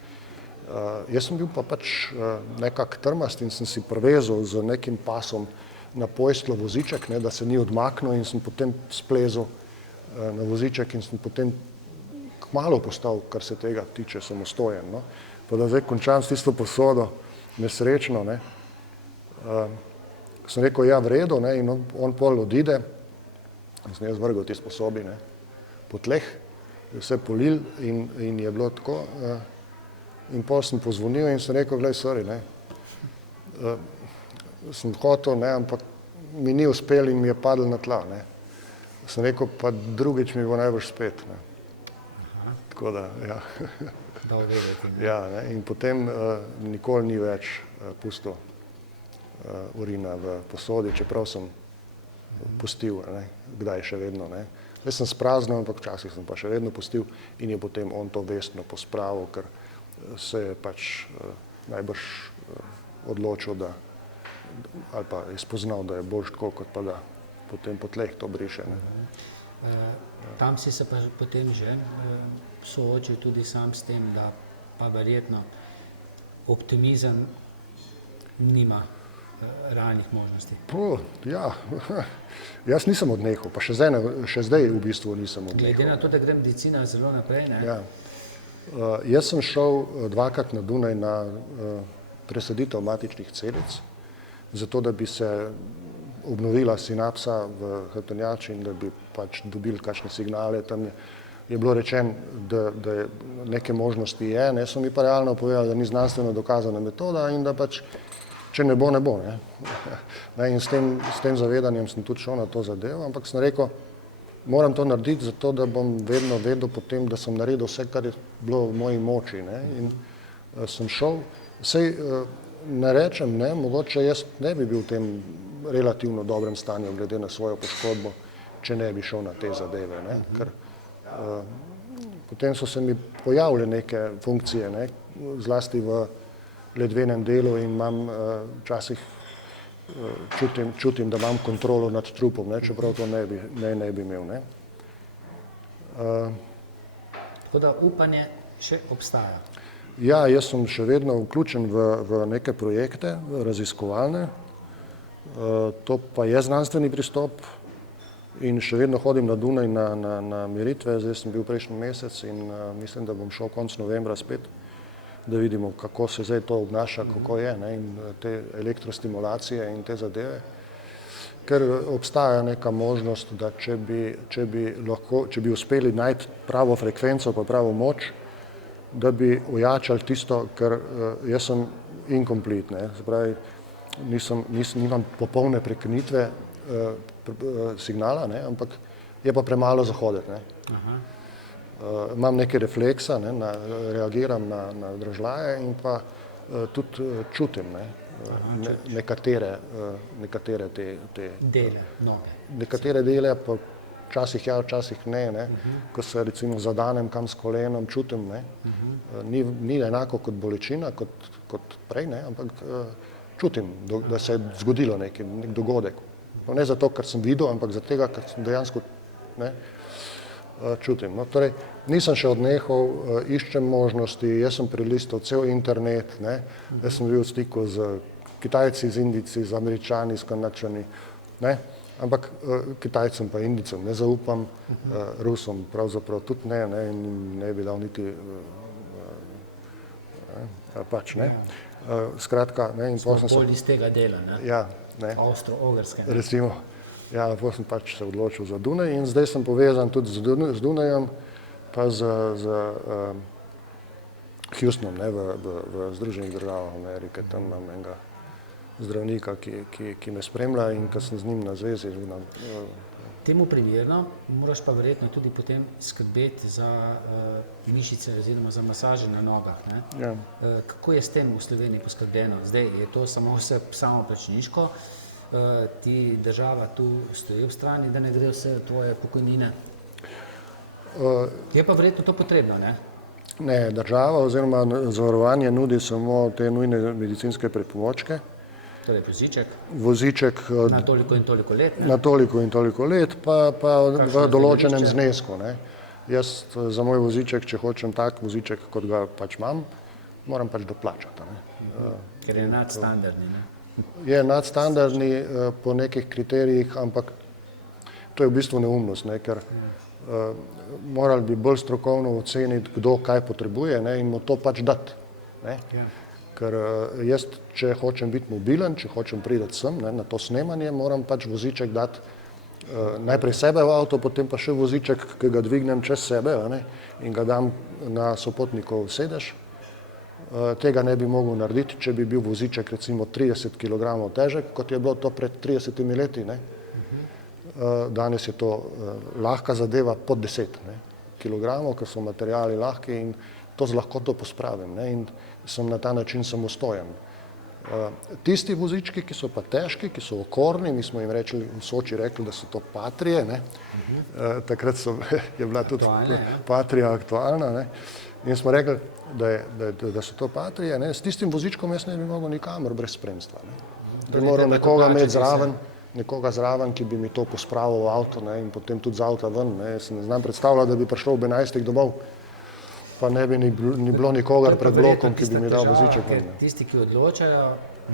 Jaz sem bil pa pač nekako trmast in sem si privezal z nekim pasom na posteljo voziček, ne, da se ni odmaknil in sem potem splezal na voziček in sem potem kmalu postal, kar se tega tiče, samostojen. No. Pa da zdaj končam s tisto posodo, nesrečno, ne. Sem rekel, ja, v redu, ne, in on pol odide, in sem jaz vrgel te sposobi, ne, po tleh, vse polil in je bilo tako. In pol sem pozvonil in sem rekel, glej, sorry, ne, sem hotel, ne, ampak mi ni uspel in mi je padel na tla, ne. Sem rekel, pa drugič mi bo najbrž spet, ne. Tako da, ja. Dal vedeti, ne? Ja, ne, in potem nikoli ni več pustil urina v posodi, čeprav sem pustil, ne, kdaj še vedno, ne. Zdaj sem spraznil, ampak včasih sem pa še vedno pustil in je potem on to vestno pospravil, ker se je pač najbrž odločil, da, ali pa je spoznal, da je boljš tako, kot pa da potem po tleh to briše, ne. Tam si se pa potem že soočil tudi sam s tem, da pa verjetno optimizem nima realnih možnosti. Ja, jaz nisem odnehal, pa še zdaj v bistvu nisem odnehal. Glede na to, da gre medicina zelo naprej, ne? Ja. Jaz sem šel dvakrat na Dunaj na presaditev matičnih celic, zato da bi se obnovila sinapsa v hrbtenjači in da bi pač dobili kakšne signale. Tam je bilo rečeno, da neke možnosti je, ne, so mi pa realno povedali, da ni znanstveno dokazana metoda in da pač, če ne bo, ne bo, ne. In s tem zavedanjem sem tudi šel na to zadevo, ampak sem rekel, moram to narediti zato, da bom vedno vedel potem, da sem naredil vse, kar je bilo v moji moči, ne. In sem šel, saj ne rečem, ne, mogoče jaz ne bi bil v tem relativno dobrem stanju glede na svojo poškodbo, če ne bi šel na te zadeve, ne, ker potem so se mi pojavile neke funkcije, ne, zlasti v ledvenem delu in imam včasih čutim, da imam kontrolo nad trupom, ne, čeprav to ne bi imel, ne. Tako da upanje še obstaja. Ja, jaz sem še vedno vključen v neke projekte raziskovalne, to pa je znanstveni pristop in še vedno hodim na Dunaj na meritve, zdaj sem bil prejšnji mesec in mislim, da bom šel konec novembra spet. da vidimo, kako se zdaj to obnaša, kako je, ne, in te elektrostimulacije in te zadeve. Ker obstaja neka možnost, da če bi uspeli najti pravo frekvenco pa pravo moč, da bi ojačali tisto, ker jaz sem incomplete, ne, se pravi, nimam popolne prekinitve signala, ne, ampak je pa premalo zahoditi, ne. Imam nekaj refleksa, ne, reagiram na dražljaje in pa tudi čutim, ne, nekatere te Dele, noge. Nekatere dele pa včasih ja, včasih ne, ne. Ko se recimo zadanem kam s kolenom, čutim, ne. Ni enako kot bolečina, kot prej, ne, ampak čutim, da se je zgodilo nek dogodek. Ne zato, ker sem videl, ampak zato, ker sem dejansko, ne, čutim. No, torej, nisem še odnehal, iščem možnosti, jaz sem prelistal cel internet, ne, jaz sem bil v stiku z Kitajci, z Indijci, z Američani, s Kanadčani, ne, ampak Kitajcem pa Indijcem ne zaupam, Rusom pravzaprav tudi ne, in ne bi dal niti pač, ne. Skratka, ne, in potem Bolj iz tega dela, ne? Ja, ne. Avstro-Ogrske. Recimo, ja, potem sem pač se odločil za Dunaj in zdaj sem povezan tudi z Dunajem, pa z Houstonom, ne, v Združenih državah Amerike. Tam imam enega zdravnika, ki me spremlja in ko sem z njim na zvezi. Temu primerno moraš pa verjetno tudi potem skrbeti za mišice oziroma za masaže na nogah, ne? Ja. Kako je s tem v Sloveniji poskrbljeno? Zdaj je to samo vse samoplačniško, ti država tu stoji v strani, da ne gre vse tvoje pokojnine. Je pa verjetno to potrebno, ne? Ne, država oziroma zavarovanje nudi samo te nujne medicinske pripomočke. Torej Voziček na toliko in toliko let, ne? Na toliko in toliko let, pa v določenem znesku, ne. Jaz za moj voziček, če hočem tak voziček, kot ga pač imam, moram pač doplačati, ne. Ker je nadstandardni, ne? Je nadstandardni po nekih kriterijih, ampak to je v bistvu neumnost, ne, ker morali bi bolj strokovno oceniti, kdo kaj potrebuje, ne, in mu to pač dati, ne. Ker jaz, če hočem biti mobilen, če hočem priti sem, ne, na to snemanje, moram pač voziček dati najprej sebe v avto, potem pa še voziček, ki ga dvignem čez sebe, ne, in ga dam na sopotnikov sedež. Tega ne bi mogel narediti, če bi bil voziček recimo 30 kg težek, kot je bilo to pred 30 leti, ne. Danes je to lahka zadeva pod 10 kilogramov, ker so materiali lahki in to z lahkoto pospravim, ne, in sem na ta način samostojen. Tisti vozički, ki so pa težki, ki so okorni, mi smo jim rekli, v Soči rekli, da so to patrije, ne. Takrat je bila tudi patrija aktualna, ne. In smo rekli, da so to patrije, ne. S tistim vozičkom jaz ne bi mogel nikamor brez spremstva, ne. Bi moral nekoga imeti zraven, ki bi mi to pospravil v avto, ne, in potem tudi z avta ven, ne. Jaz ne znam predstavljati, da bi prišel ob 11 domov, pa ne bi ni bilo nikogar pred blokom, ki bi mi dal voziček ven. Tisti, ki odločajo,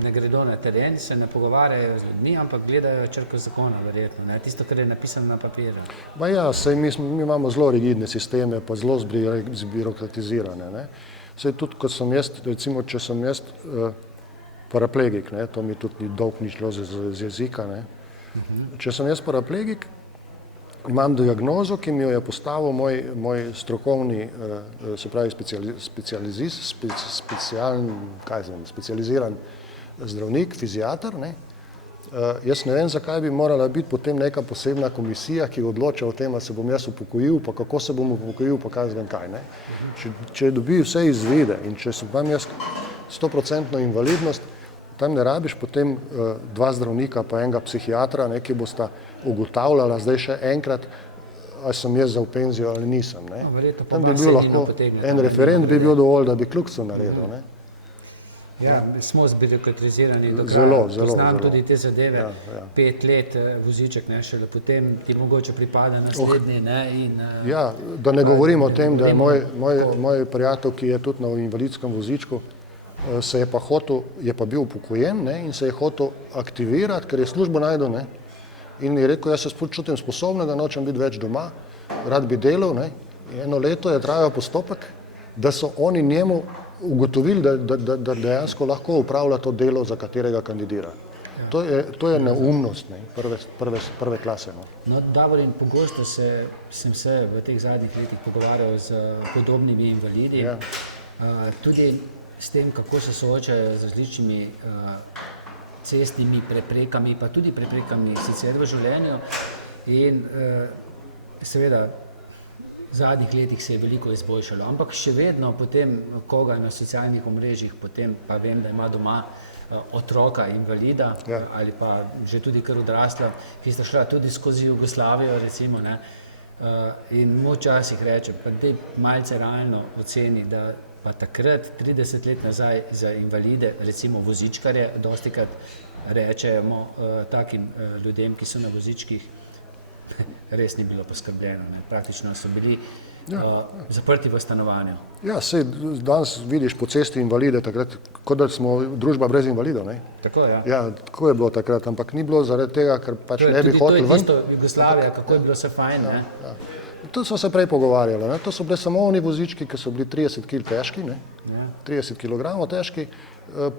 ne gredo na teren, se ne pogovarjajo z ljudmi, ampak gledajo črko zakona, verjetno, ne, tisto, kar je napisano na papirju. Ma ja, saj mi imamo zelo rigidne sisteme, pa zelo zbirokratizirane, ne. Saj tudi, kot sem jaz, recimo, če sem jaz paraplegik, ne, to mi tudi ni dolg ni šlo z jezika, ne. Če sem jaz paraplegik, imam diagnozo, ki mi jo je postavil moj strokovni, se pravi specializiran zdravnik, fiziater, ne. Jaz ne vem, zakaj bi morala biti potem neka posebna komisija, ki odloča o tem, ali se bom jaz upokojil, pa kako se bom upokojil, pa kaj zvem kaj, ne. Če dobi vse izvide in če imam jaz 100% invalidnost, tam ne rabiš potem dva zdravnika pa enega psihiatra, ne, ki bosta ugotavljala zdaj še enkrat, ali sem jaz za v penzijo ali nisem, ne. Tam bi bil lahko en referent bi bil dovolj, da bi kljukico naredil, ne. Ja, smo zbirokratizirani do kraja. Zelo. Poznam tudi te zadeve, 5 let voziček, ne, šele potem ti mogoče pripada naslednji, ne, in... Ja, da ne govorim o tem, da je moj prijatelj, ki je tudi na invalidskem vozičku, je pa bil upokojen, ne, in se je hotel aktivirati, ker je službo našel, ne, in je rekel, jaz se čutim sposobnega, nočem biti več doma, rad bi delal, ne, in 1 leto je trajal postopek, da so oni njemu ugotovili, da dejansko lahko upravlja to delo, za katerega kandidira. To je neumnost, ne, prve klase. No. No, Davorin, pogosto sem se v teh zadnjih letih pogovarjal z podobnimi invalidi, Ja. Tudi s tem, kako se soočajo z različnimi cestnimi preprekami, pa tudi preprekami sicer v življenju. In seveda v zadnjih letih se je veliko izboljšalo, ampak še vedno potem koga na socialnih omrežjih, potem pa vem, da ima doma otroka invalida, Ja. ali pa že tudi kar odrasla, ki sta šla tudi skozi Jugoslavijo, recimo, ne. In mu včasih reče, pa daj malce realno oceni, da pa takrat, 30 let nazaj, za invalide, recimo vozičkarje, dostikrat rečemo takim ljudem, ki so na vozičkih, res ni bilo poskrbljeno, ne. Praktično so bili zaprti v stanovanju. Ja, sej danes vidiš po cesti invalide takrat, kot da smo družba brez invalidov, ne? Tako, ja. Ja, tako je bilo takrat, ampak ni bilo zaradi tega, ker pač ne bi hoteli To ven. je tisto Jugoslavija, kako je bilo vse fajn, ne. To smo se prej pogovarjali, ne? To so bile samo oni vozički, ki so bili 30 kg težki, ne? Ja. 30 kg težki,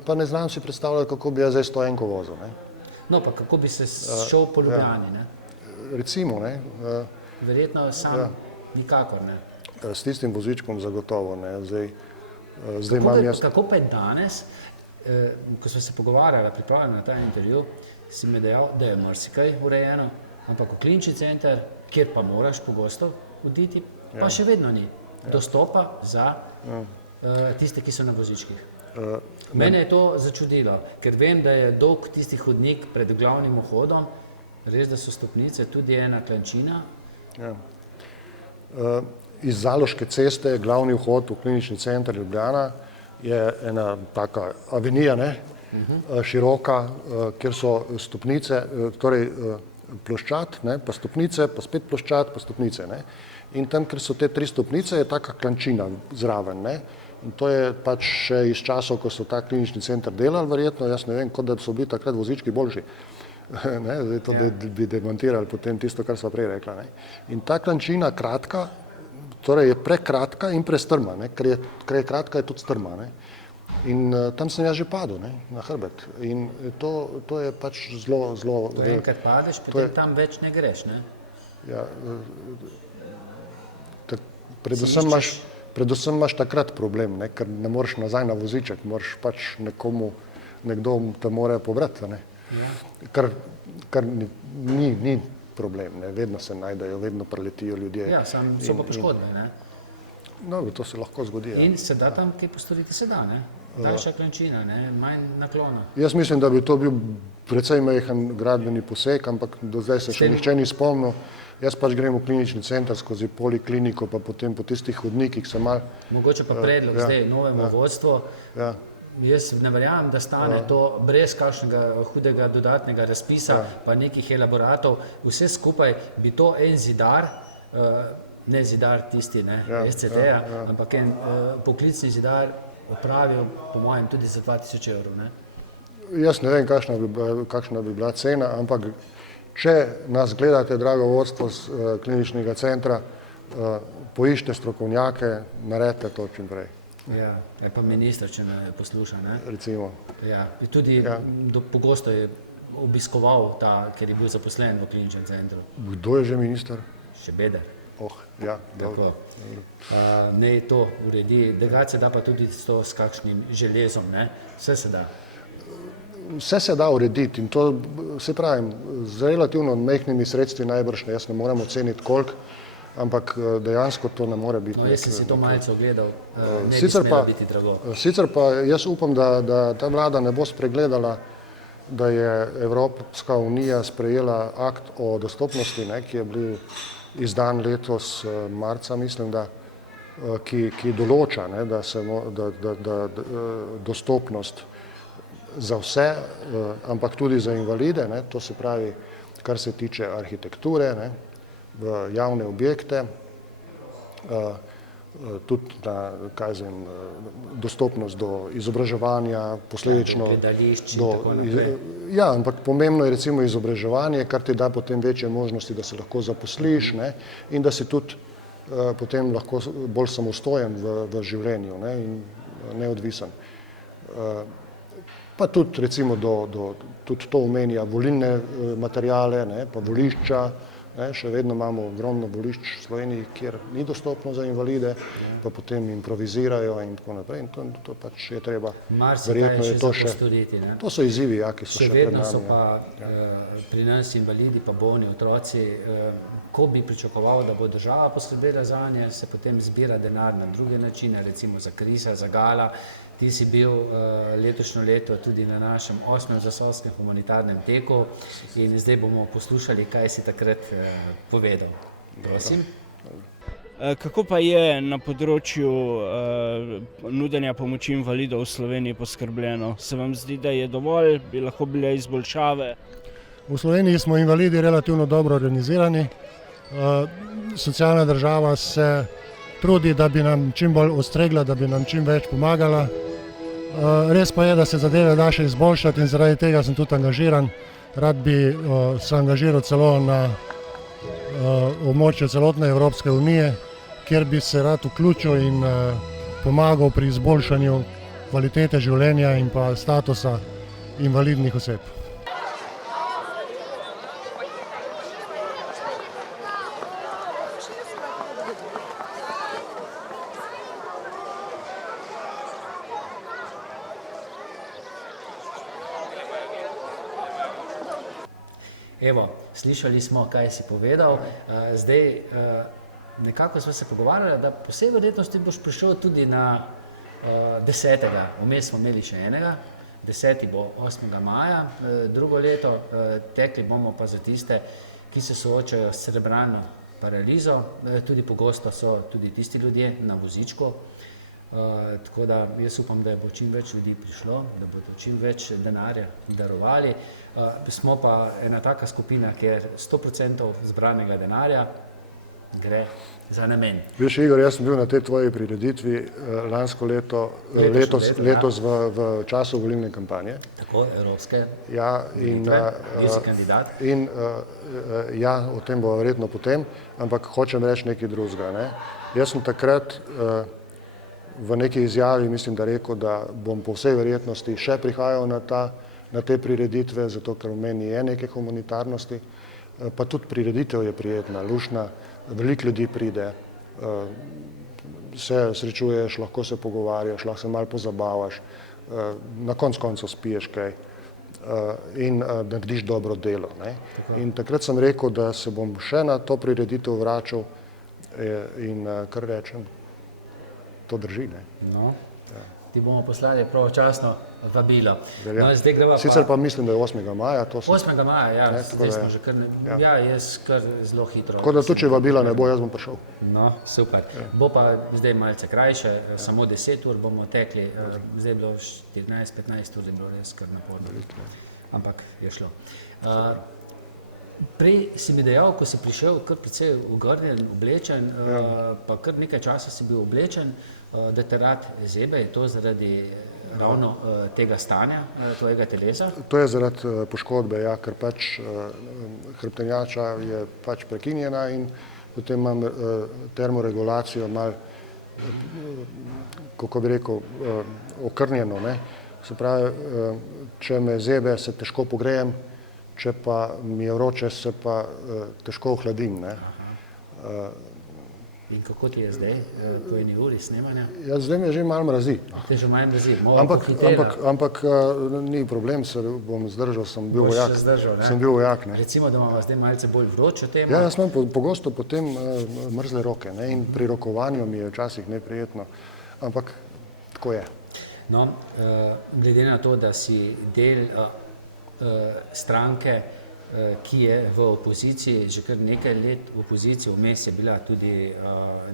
pa ne znam si predstavljati, kako bi jaz zdaj 101 vozil, ne? No, pa kako bi se šel po Ljubljani, ne. Recimo, ne? Verjetno sam nikakor, ne. S tistim vozičkom zagotovo, ne? Zdaj imam jaz. Kako pa je danes, ko smo se pogovarjali, pripravljali na ta intervju, si mi dejal, da je marsikaj urejeno, ampak v klinični center, kjer pa moraš pogosto oditi, pa še vedno ni dostopa za tiste, ki so na vozičkih. Mene je to začudilo, ker vem, da je dolg tisti hodnik pred glavnim vhodom, res, da so stopnice, tudi ena klančina. Ja. Iz Zaloške ceste, glavni vhod v klinični center Ljubljana, je ena taka avenija, ne, široka, kjer so stopnice, torej ploščad, ne, pa stopnice, pa spet ploščad, pa stopnice, ne. In tam, ker so te 3 stopnice, je taka klančina zraven, ne. In to je pač še iz časov, ko so ta klinični center delali, verjetno, jaz ne vem, kot da so bili takrat vozički boljši. Ne, zdaj to bi demontirali potem tisto, kar sva prej rekla, ne. In ta klančina kratka, torej je prekratka in prestrma, ne, ker je kratka, je tudi strma, ne. In tam sem jaz že padel, ne, na hrbet. In to je pač zelo. To enkrat padeš, potem tam več ne greš, ne. Ja, predvsem imaš takrat problem, ne, ker ne moreš nazaj na voziček, moraš pač nekdo te mora pobrati, ne. Kar ni problem, ne, vedno se najdejo, vedno preletijo ljudje. Ja, so pa poškodbe, ne. No, to se lahko zgodi. Ja. In se da tam kaj postoriti, se da, ne. Daljša klančina, ne, manj naklona. Jaz mislim, da bi to bil precej majhen gradbeni poseg, ampak do zdaj se še nihče ni spomnil. Jaz pač grem v klinični center skozi polikliniko, pa potem po tistih hodnikih se malo. Mogoče pa predlog zdaj novemu vodstvu. Ja. Jaz ne verjamem, da stane to brez kakšnega hudega dodatnega razpisa, pa nekih elaboratov. Vse skupaj bi to en zidar, ne zidar tisti, ne, SCD-ja, ampak en poklicni zidar opravil, po mojem, tudi za 2000 evrov, ne. Jaz ne vem, kakšna bi bila cena, ampak če nas gledate, drago vodstvo z kliničnega centra, poiščite strokovnjake, naredite to čim prej. Ja, je pa minister, če me posluša, ne. Recimo. Ja, tudi pogosto je obiskoval ker je bil zaposlen v kliničnem centru. Kdo je že minister? Šebeder. Ja, dobro. Ne, to uredi, drugače da pa tudi to s kakšnim železom, ne, vse se da. Vse se da urediti in to, se pravim, z relativno majhnimi sredstvi najbrž, jaz ne morem oceniti koliko, ampak dejansko to ne more biti. No, jaz sem si to malce ogledal, ne bi Sicer smelo biti drago. Sicer pa jaz upam, da ta vlada ne bo spregledala, da je Evropska unija sprejela akt o dostopnosti, ne, ki je bil izdan letos marca, mislim, da, ki določa, ne, da dostopnost za vse, ampak tudi za invalide, ne, to se pravi, kar se tiče arhitekture, ne, v javne objekte, tudi na, dostopnost do izobraževanja, posledično gledališč in tako naprej. Ja, ampak pomembno je recimo izobraževanje, kar ti da potem večje možnosti, da se lahko zaposliš, ne, in da si tudi potem lahko bolj samostojen v življenju, ne, in neodvisen. Pa tudi recimo tudi to omenja volilne materijale, ne, pa volišča, ne, še vedno imamo ogromno volišč v Sloveniji, kjer ni dostopno za invalide, pa potem improvizirajo in tako naprej. In to pač je treba, verjetno je to še, to so izzivi, ja, ki so še pred nami. Še vedno so pa pri nas invalidi pa bolni otroci, ko bi pričakoval, da bo država poskrbela zanje, se potem zbira denar na druge načine, recimo za Krisa, za Gala. Ti si bil letošnjo leto tudi na našem 8. zasavskem humanitarnem teku in zdaj bomo poslušali, kaj si takrat povedal. Prosim. Kako pa je na področju nudenja pomoči invalidov v Sloveniji poskrbljeno? Se vam zdi, da je dovolj, bi lahko bile izboljšave? V Sloveniji smo invalidi relativno dobro organizirani. Socialna država se trudi, da bi nam čim bolj ustregla, da bi nam čim več pomagala. Res pa je, da se zadeve da še izboljšati in zaradi tega sem tudi angažiran. Rad bi se angažiral celo na območju celotne Evropske unije, kjer bi se rad vključil in pomagal pri izboljšanju kvalitete življenja in pa statusa invalidnih oseb. Evo, slišali smo, kaj si povedal. Zdaj, nekako smo se pogovarjali, da po vsej verjetnosti boš prišel tudi na 10. Vmes smo imeli še enega, 10. bo 8. maja, drugo leto, tekli bomo pa za tiste, ki se soočajo s cerebralno paralizo, tudi pogosto so tudi tisti ljudje na vozičku. Tako da jaz upam, da bo čim več ljudi prišlo, da bodo čim več denarja darovali. Smo pa ena taka skupina, kjer 100% zbranega denarja gre za namen. Veš, Igor, jaz sem bil na tej tvoji prireditvi lansko leto, letos v času volilne kampanje. Tako, evropske. Ja, in si kandidat. In ja, o tem bo verjetno potem, ampak hočem reči nekaj drugega, ne. Jaz sem takrat v neki izjavi, mislim, da rekel, da bom po vsej verjetnosti še prihajal na te prireditve, zato ker v meni je nekaj humanitarnosti, pa tudi prireditev je prijetna, luštna, veliko ljudi pride, se srečuješ, lahko se pogovarjaš, lahko se malo pozabavaš, na koncu koncev spiješ kaj in narediš dobro delo, ne. In takrat sem rekel, da se bom še na to prireditev vračal in kar rečem, to drži, ne. No, ti bomo poslali pravočasno vabilo. No, sicer pa mislim, da je 8. maja. 8. maja, ja, zdaj smo že kar, ja, jaz kar zelo hitro. Tako da tudi, če vabila ne bo, jaz bom prišel. No, super. Bo pa zdaj malce krajše, samo 10 ur bomo tekli, zdaj je bilo 14-15 ur, je bilo res kar naporno. Ampak je šlo. Prej si mi dejal, ko si prišel kar precej ogrnjen, oblečen, pa kar nekaj časa si bil oblečen, da te rad zebe, je to zaradi ravno tega stanja tvojega telesa? To je zaradi poškodbe, ja, ker pač hrbtenjača je pač prekinjena in potem imam termoregulacijo malo, kako bi rekel, okrnjeno, ne. Se pravi, če me zebe, se težko pogrejem, če pa mi je vroče, se pa težko ohladim, ne. In kako ti je zdaj, po eni uri snemanja? Ja, zdaj me že malo mrazi. Te že malo mrazi, ampak ni problem, se bom zdržal, sem bil vojak. Sem bil vojak, ne. Recimo, da imamo zdaj malce bolj vročo temo. Ja, jaz imam pogosto potem mrzle roke, ne, in pri rokovanju mi je včasih neprijetno, ampak tako je. No, glede na to, da si del stranke, ki je v opoziciji, že kar nekaj let v opoziciji, vmes je bila tudi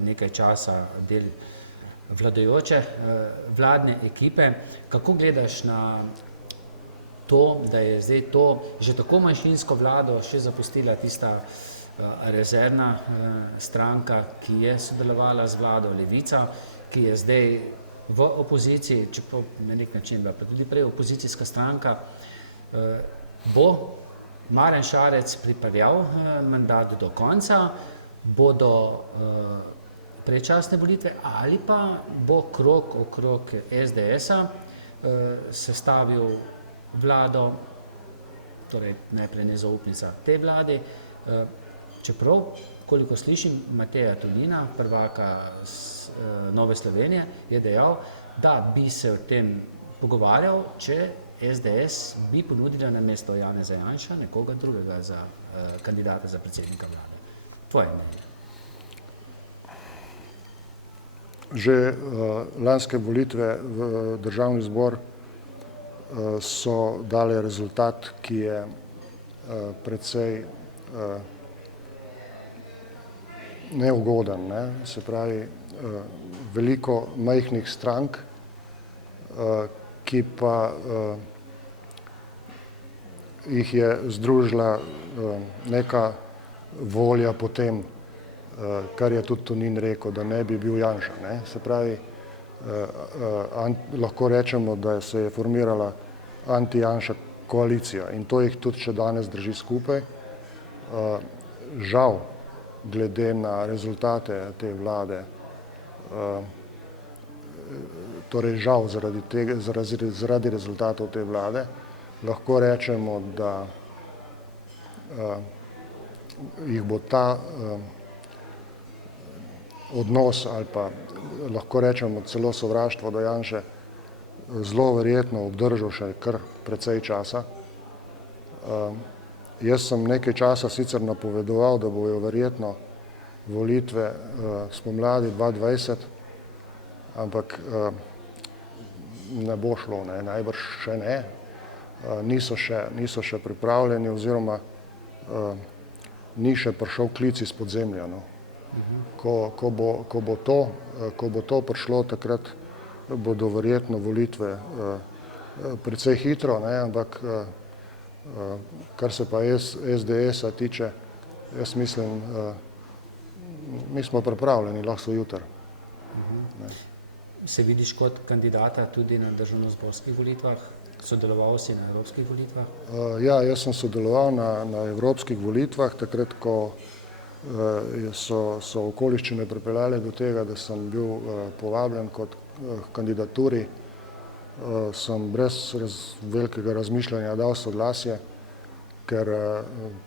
nekaj časa del vladajoče vladne ekipe. Kako gledaš na to, da je zdaj to že tako manjšinsko vlado še zapustila tista rezervna stranka, ki je sodelovala z vlado, Levica, ki je zdaj v opoziciji, čeprav na nek način bila pa tudi prej opozicijska stranka, bo Marjan Šarec pripeljal mandat do konca, bodo predčasne volitve, ali pa bo krog okrog SDS-a sestavil vlado, torej najprej nezaupnica tej vladi, čeprav, koliko slišim, Mateja Tonina, prvaka Nove Slovenije, je dejal, da bi se o tem pogovarjal, če SDS bi ponudila namesto Janeza Janša nekoga drugega za kandidata za predsednika vlade. Tvoje mnenje? Že lanske volitve v državni zbor so dale rezultat, ki je precej neugoden, ne? Se pravi, veliko majhnih strank, ki pa jih je združila neka volja po tem, kar je tudi Tonin rekel, da ne bi bil Janša. Ne? Se pravi, lahko rečemo, da se je formirala anti-Janša koalicija in to jih tudi še danes drži skupaj. Žal, glede na rezultate te vlade, torej žal zaradi rezultatov te vlade, lahko rečemo, da jih bo ta odnos ali pa lahko rečemo celo sovraštvo do Janše zelo verjetno obdržal še kar precej časa. Jaz sem nekaj časa sicer napovedoval, da bojo verjetno volitve spomladi 2020, ampak ne bo šlo, ne, najbrž še ne. Niso še pripravljeni oziroma ni še prišel klic iz podzemlja. No. Ko bo to prišlo, takrat bodo verjetno volitve precej hitro, ne, ampak kar se pa SDS-a tiče, jaz mislim, mi smo pripravljeni, lahko so jutri. Se vidiš kot kandidata tudi na državnozborskih volitvah? Sodeloval si na evropskih volitvah? Ja, jaz sem sodeloval na evropskih volitvah, takrat, ko so okoliščine pripeljale do tega, da sem bil povabljen kot kandidaturi, sem brez velikega razmišljanja dal soglasje, ker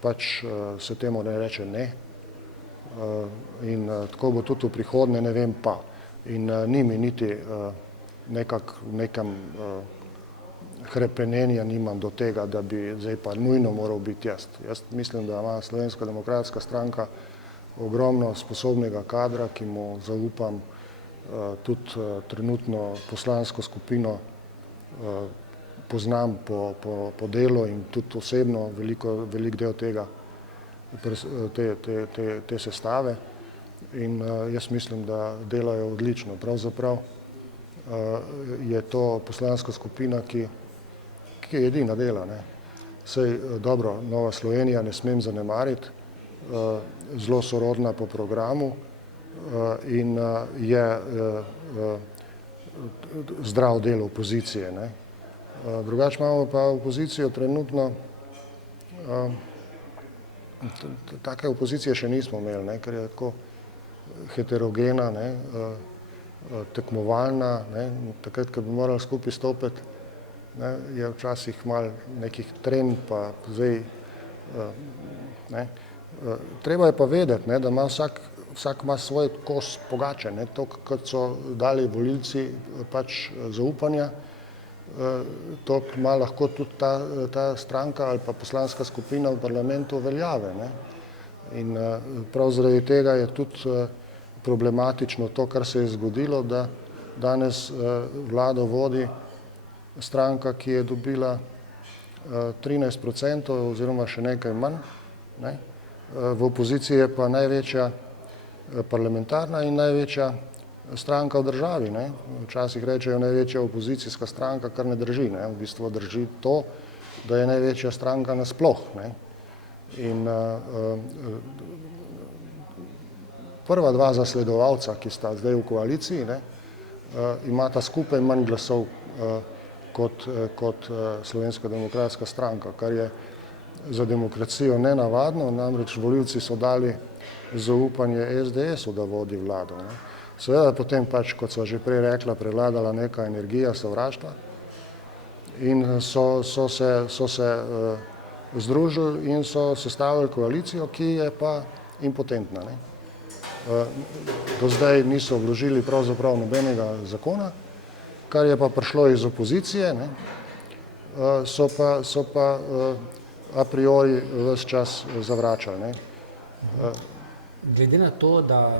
pač se temu ne reče ne. In tako bo tudi v prihodnje, ne vem pa. In ni mi niti nekam hrepenenja nimam do tega, da bi zdaj pa nujno moral biti jaz. Jaz mislim, da ima Slovenska demokratska stranka ogromno sposobnega kadra, ki mu zaupam tudi trenutno poslansko skupino, poznam po delu in tudi osebno velik del tega, te sestave. In jaz mislim, da delajo odlično. Pravzaprav je to poslanska skupina, ki je edina dela. Ne. Sej dobro, Nova Slovenija ne smem zanemariti, zelo sorodna po programu in je zdrav del opozicije. Ne. Drugače imamo pa opozicijo trenutno, take opozicije še nismo imeli, ne, ker je tako heterogena, ne, tekmovalna, ne, takrat, ko bi morali skupaj stopiti, ne, je včasih malo nekih trenj, pa zdaj, ne. Treba je pa vedeti, ne, da ima vsak ima svoj kos pogače, ne, to, kot so dali volilci pač zaupanja, to ima lahko tudi ta stranka ali pa poslanska skupina v parlamentu veljave, ne. In prav zaradi tega je tudi problematično to, kar se je zgodilo, da danes vlado vodi stranka, ki je dobila 13% oziroma še nekaj manj, ne. V opoziciji je pa največja parlamentarna in največja stranka v državi, ne. Včasih rečejo največja opozicijska stranka, kar ne drži, ne. V bistvu drži to, da je največja stranka nasploh, ne. In prva dva zasledovalca, ki sta zdaj v koaliciji, ne, imata skupaj manj glasov kot Slovenska demokratska stranka, kar je za demokracijo nenavadno, namreč volivci so dali zaupanje SDS-u, da vodi vlado. Ne. Seveda potem pač, kot sva že prej rekla, prevladala neka energija sovraštva in so se združili in so sestavili koalicijo, ki je pa impotentna. Ne. Do zdaj niso vložili pravzaprav nobenega zakona, kar je pa prišlo iz opozicije, ne, so pa a priori ves čas zavračali. Ne. Glede na to, da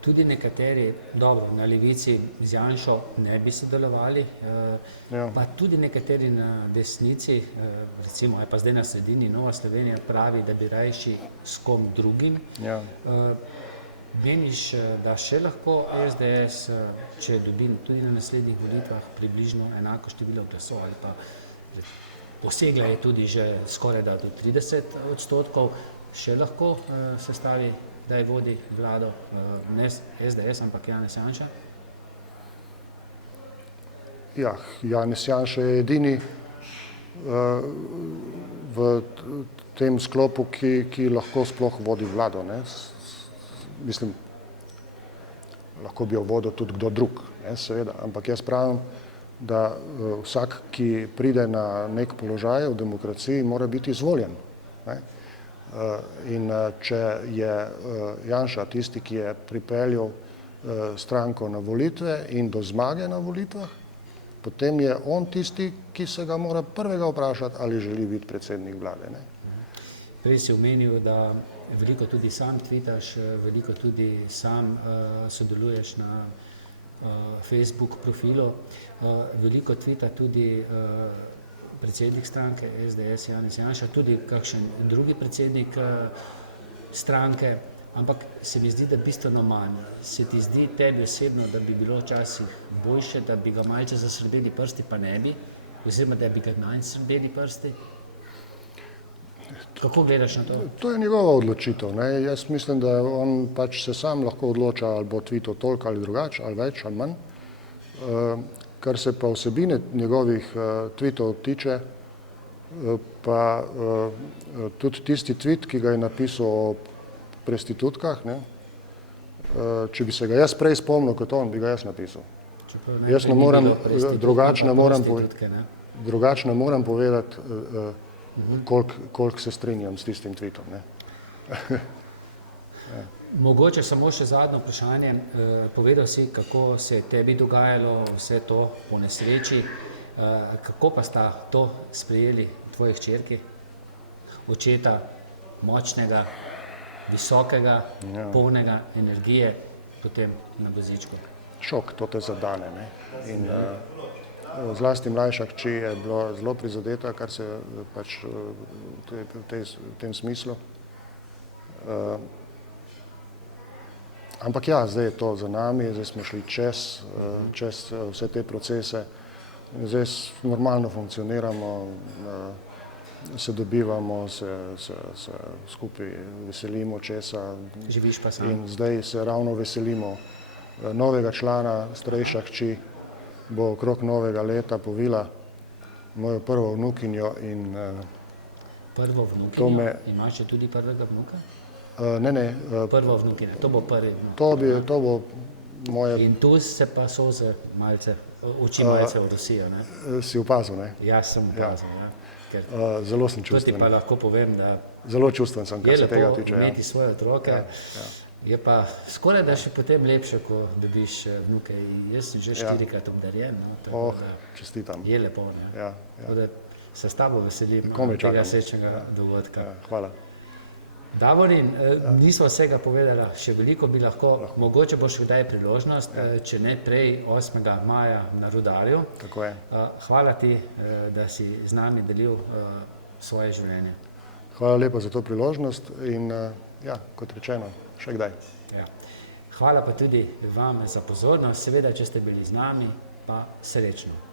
tudi nekateri, dobro, na levici z Janšo ne bi sodelovali, pa tudi nekateri na desnici, recimo, pa zdaj na sredini, Nova Slovenija pravi, da bi rajši s kom drugim. Ja. Meniš, da še lahko SDS, če dobi tudi na naslednjih volitvah približno enako število glasov ali pa dosegla je tudi že skoraj da do 30%, še lahko sestavi, da je vodi vlado ne SDS, ampak Janez Janša? Ja, Janez Janša je edini v tem sklopu, ki lahko sploh vodi vlado. Ne. Mislim, lahko bi jo vodil tudi kdo drug, ne, seveda, ampak jaz pravim, da vsak, ki pride na nek položaj v demokraciji, mora biti izvoljen. Ne. In če je Janša tisti, ki je pripeljal stranko na volitve in do zmage na volitvah, potem je on tisti, ki se ga mora prvega vprašati, ali želi biti predsednik vlade. Ne. Prej si omenil, da veliko tudi sam tvitaš, veliko tudi sam sodeluješ na Facebook profilu, veliko tvita tudi predsednik stranke SDS Janez Janša, tudi kakšen drugi predsednik stranke, ampak se mi zdi, da bistveno manj. Se ti zdi tebi osebno, da bi bilo včasih boljše, da bi ga malce zasrbeli prsti, pa ne bi, oziroma da bi ga manj srbeli prsti? Kako gledaš na to? To je njegova odločitev. Ne. Jaz mislim, da on pač se sam lahko odloča, ali bo tvital toliko ali drugače, ali več ali manj. Kar se pa vsebine njegovih tvitov tiče, pa tudi tisti tvit, ki ga je napisal o prostitutkah, ne, če bi se ga jaz prej spomnil kot on, bi ga jaz napisal. Jaz ne morem, drugače ne morem povedati, koliko se strinjam s tistim tvitom. Ne. Mogoče samo še zadnje vprašanje. Povedal si, kako se je tebi dogajalo vse to po nesreči. Kako pa sta to sprejeli tvoji hčerki? Očeta močnega, visokega, polnega energije, potem na vozičku. Šok, to te zadane. Ne. In zlasti mlajša hči je bila zelo prizadeta, kar se pač v tem smislu. Ampak ja, zdaj je to za nami, zdaj smo šli čez vse te procese, zdaj normalno funkcioniramo, se dobivamo, se skupaj veselimo česa. Živiš pa sam. In zdaj se ravno veselimo novega člana, starejša hči bo okrog novega leta povila mojo prvo vnukinjo in Prvo vnukinjo? Imaš še tudi prvega vnuka? Ne. Prvo vnukinjo, to bo prvi vnuk. To bo moje... In tu se pa soze malce, oči malce orosijo, ne? Si opazil, ne? Jaz sem opazil, ja. Ker zelo sem to ti čustven. pa lahko povem, da Zelo čustven sem, kar se tega tiče. je lepo imeti svoje otroke, je pa skoraj da še potem lepše, ko dobiš vnuke. Jaz sem že 4-krat obdarjen, no, tako da čestitam. je lepo, ne. Tako da se s tabo veselim tega srečnega dogodka. Hvala. Davorin, nismo vsega povedala, še veliko bi lahko, mogoče boš kdaj priložnost, če ne prej 8. maja na Rudarju. Tako je. Hvala ti, da si z nami delil svoje življenje. Hvala lepa za to priložnost in kot rečeno, še kdaj. Ja. Hvala pa tudi vam za pozornost, seveda, če ste bili z nami, pa srečno.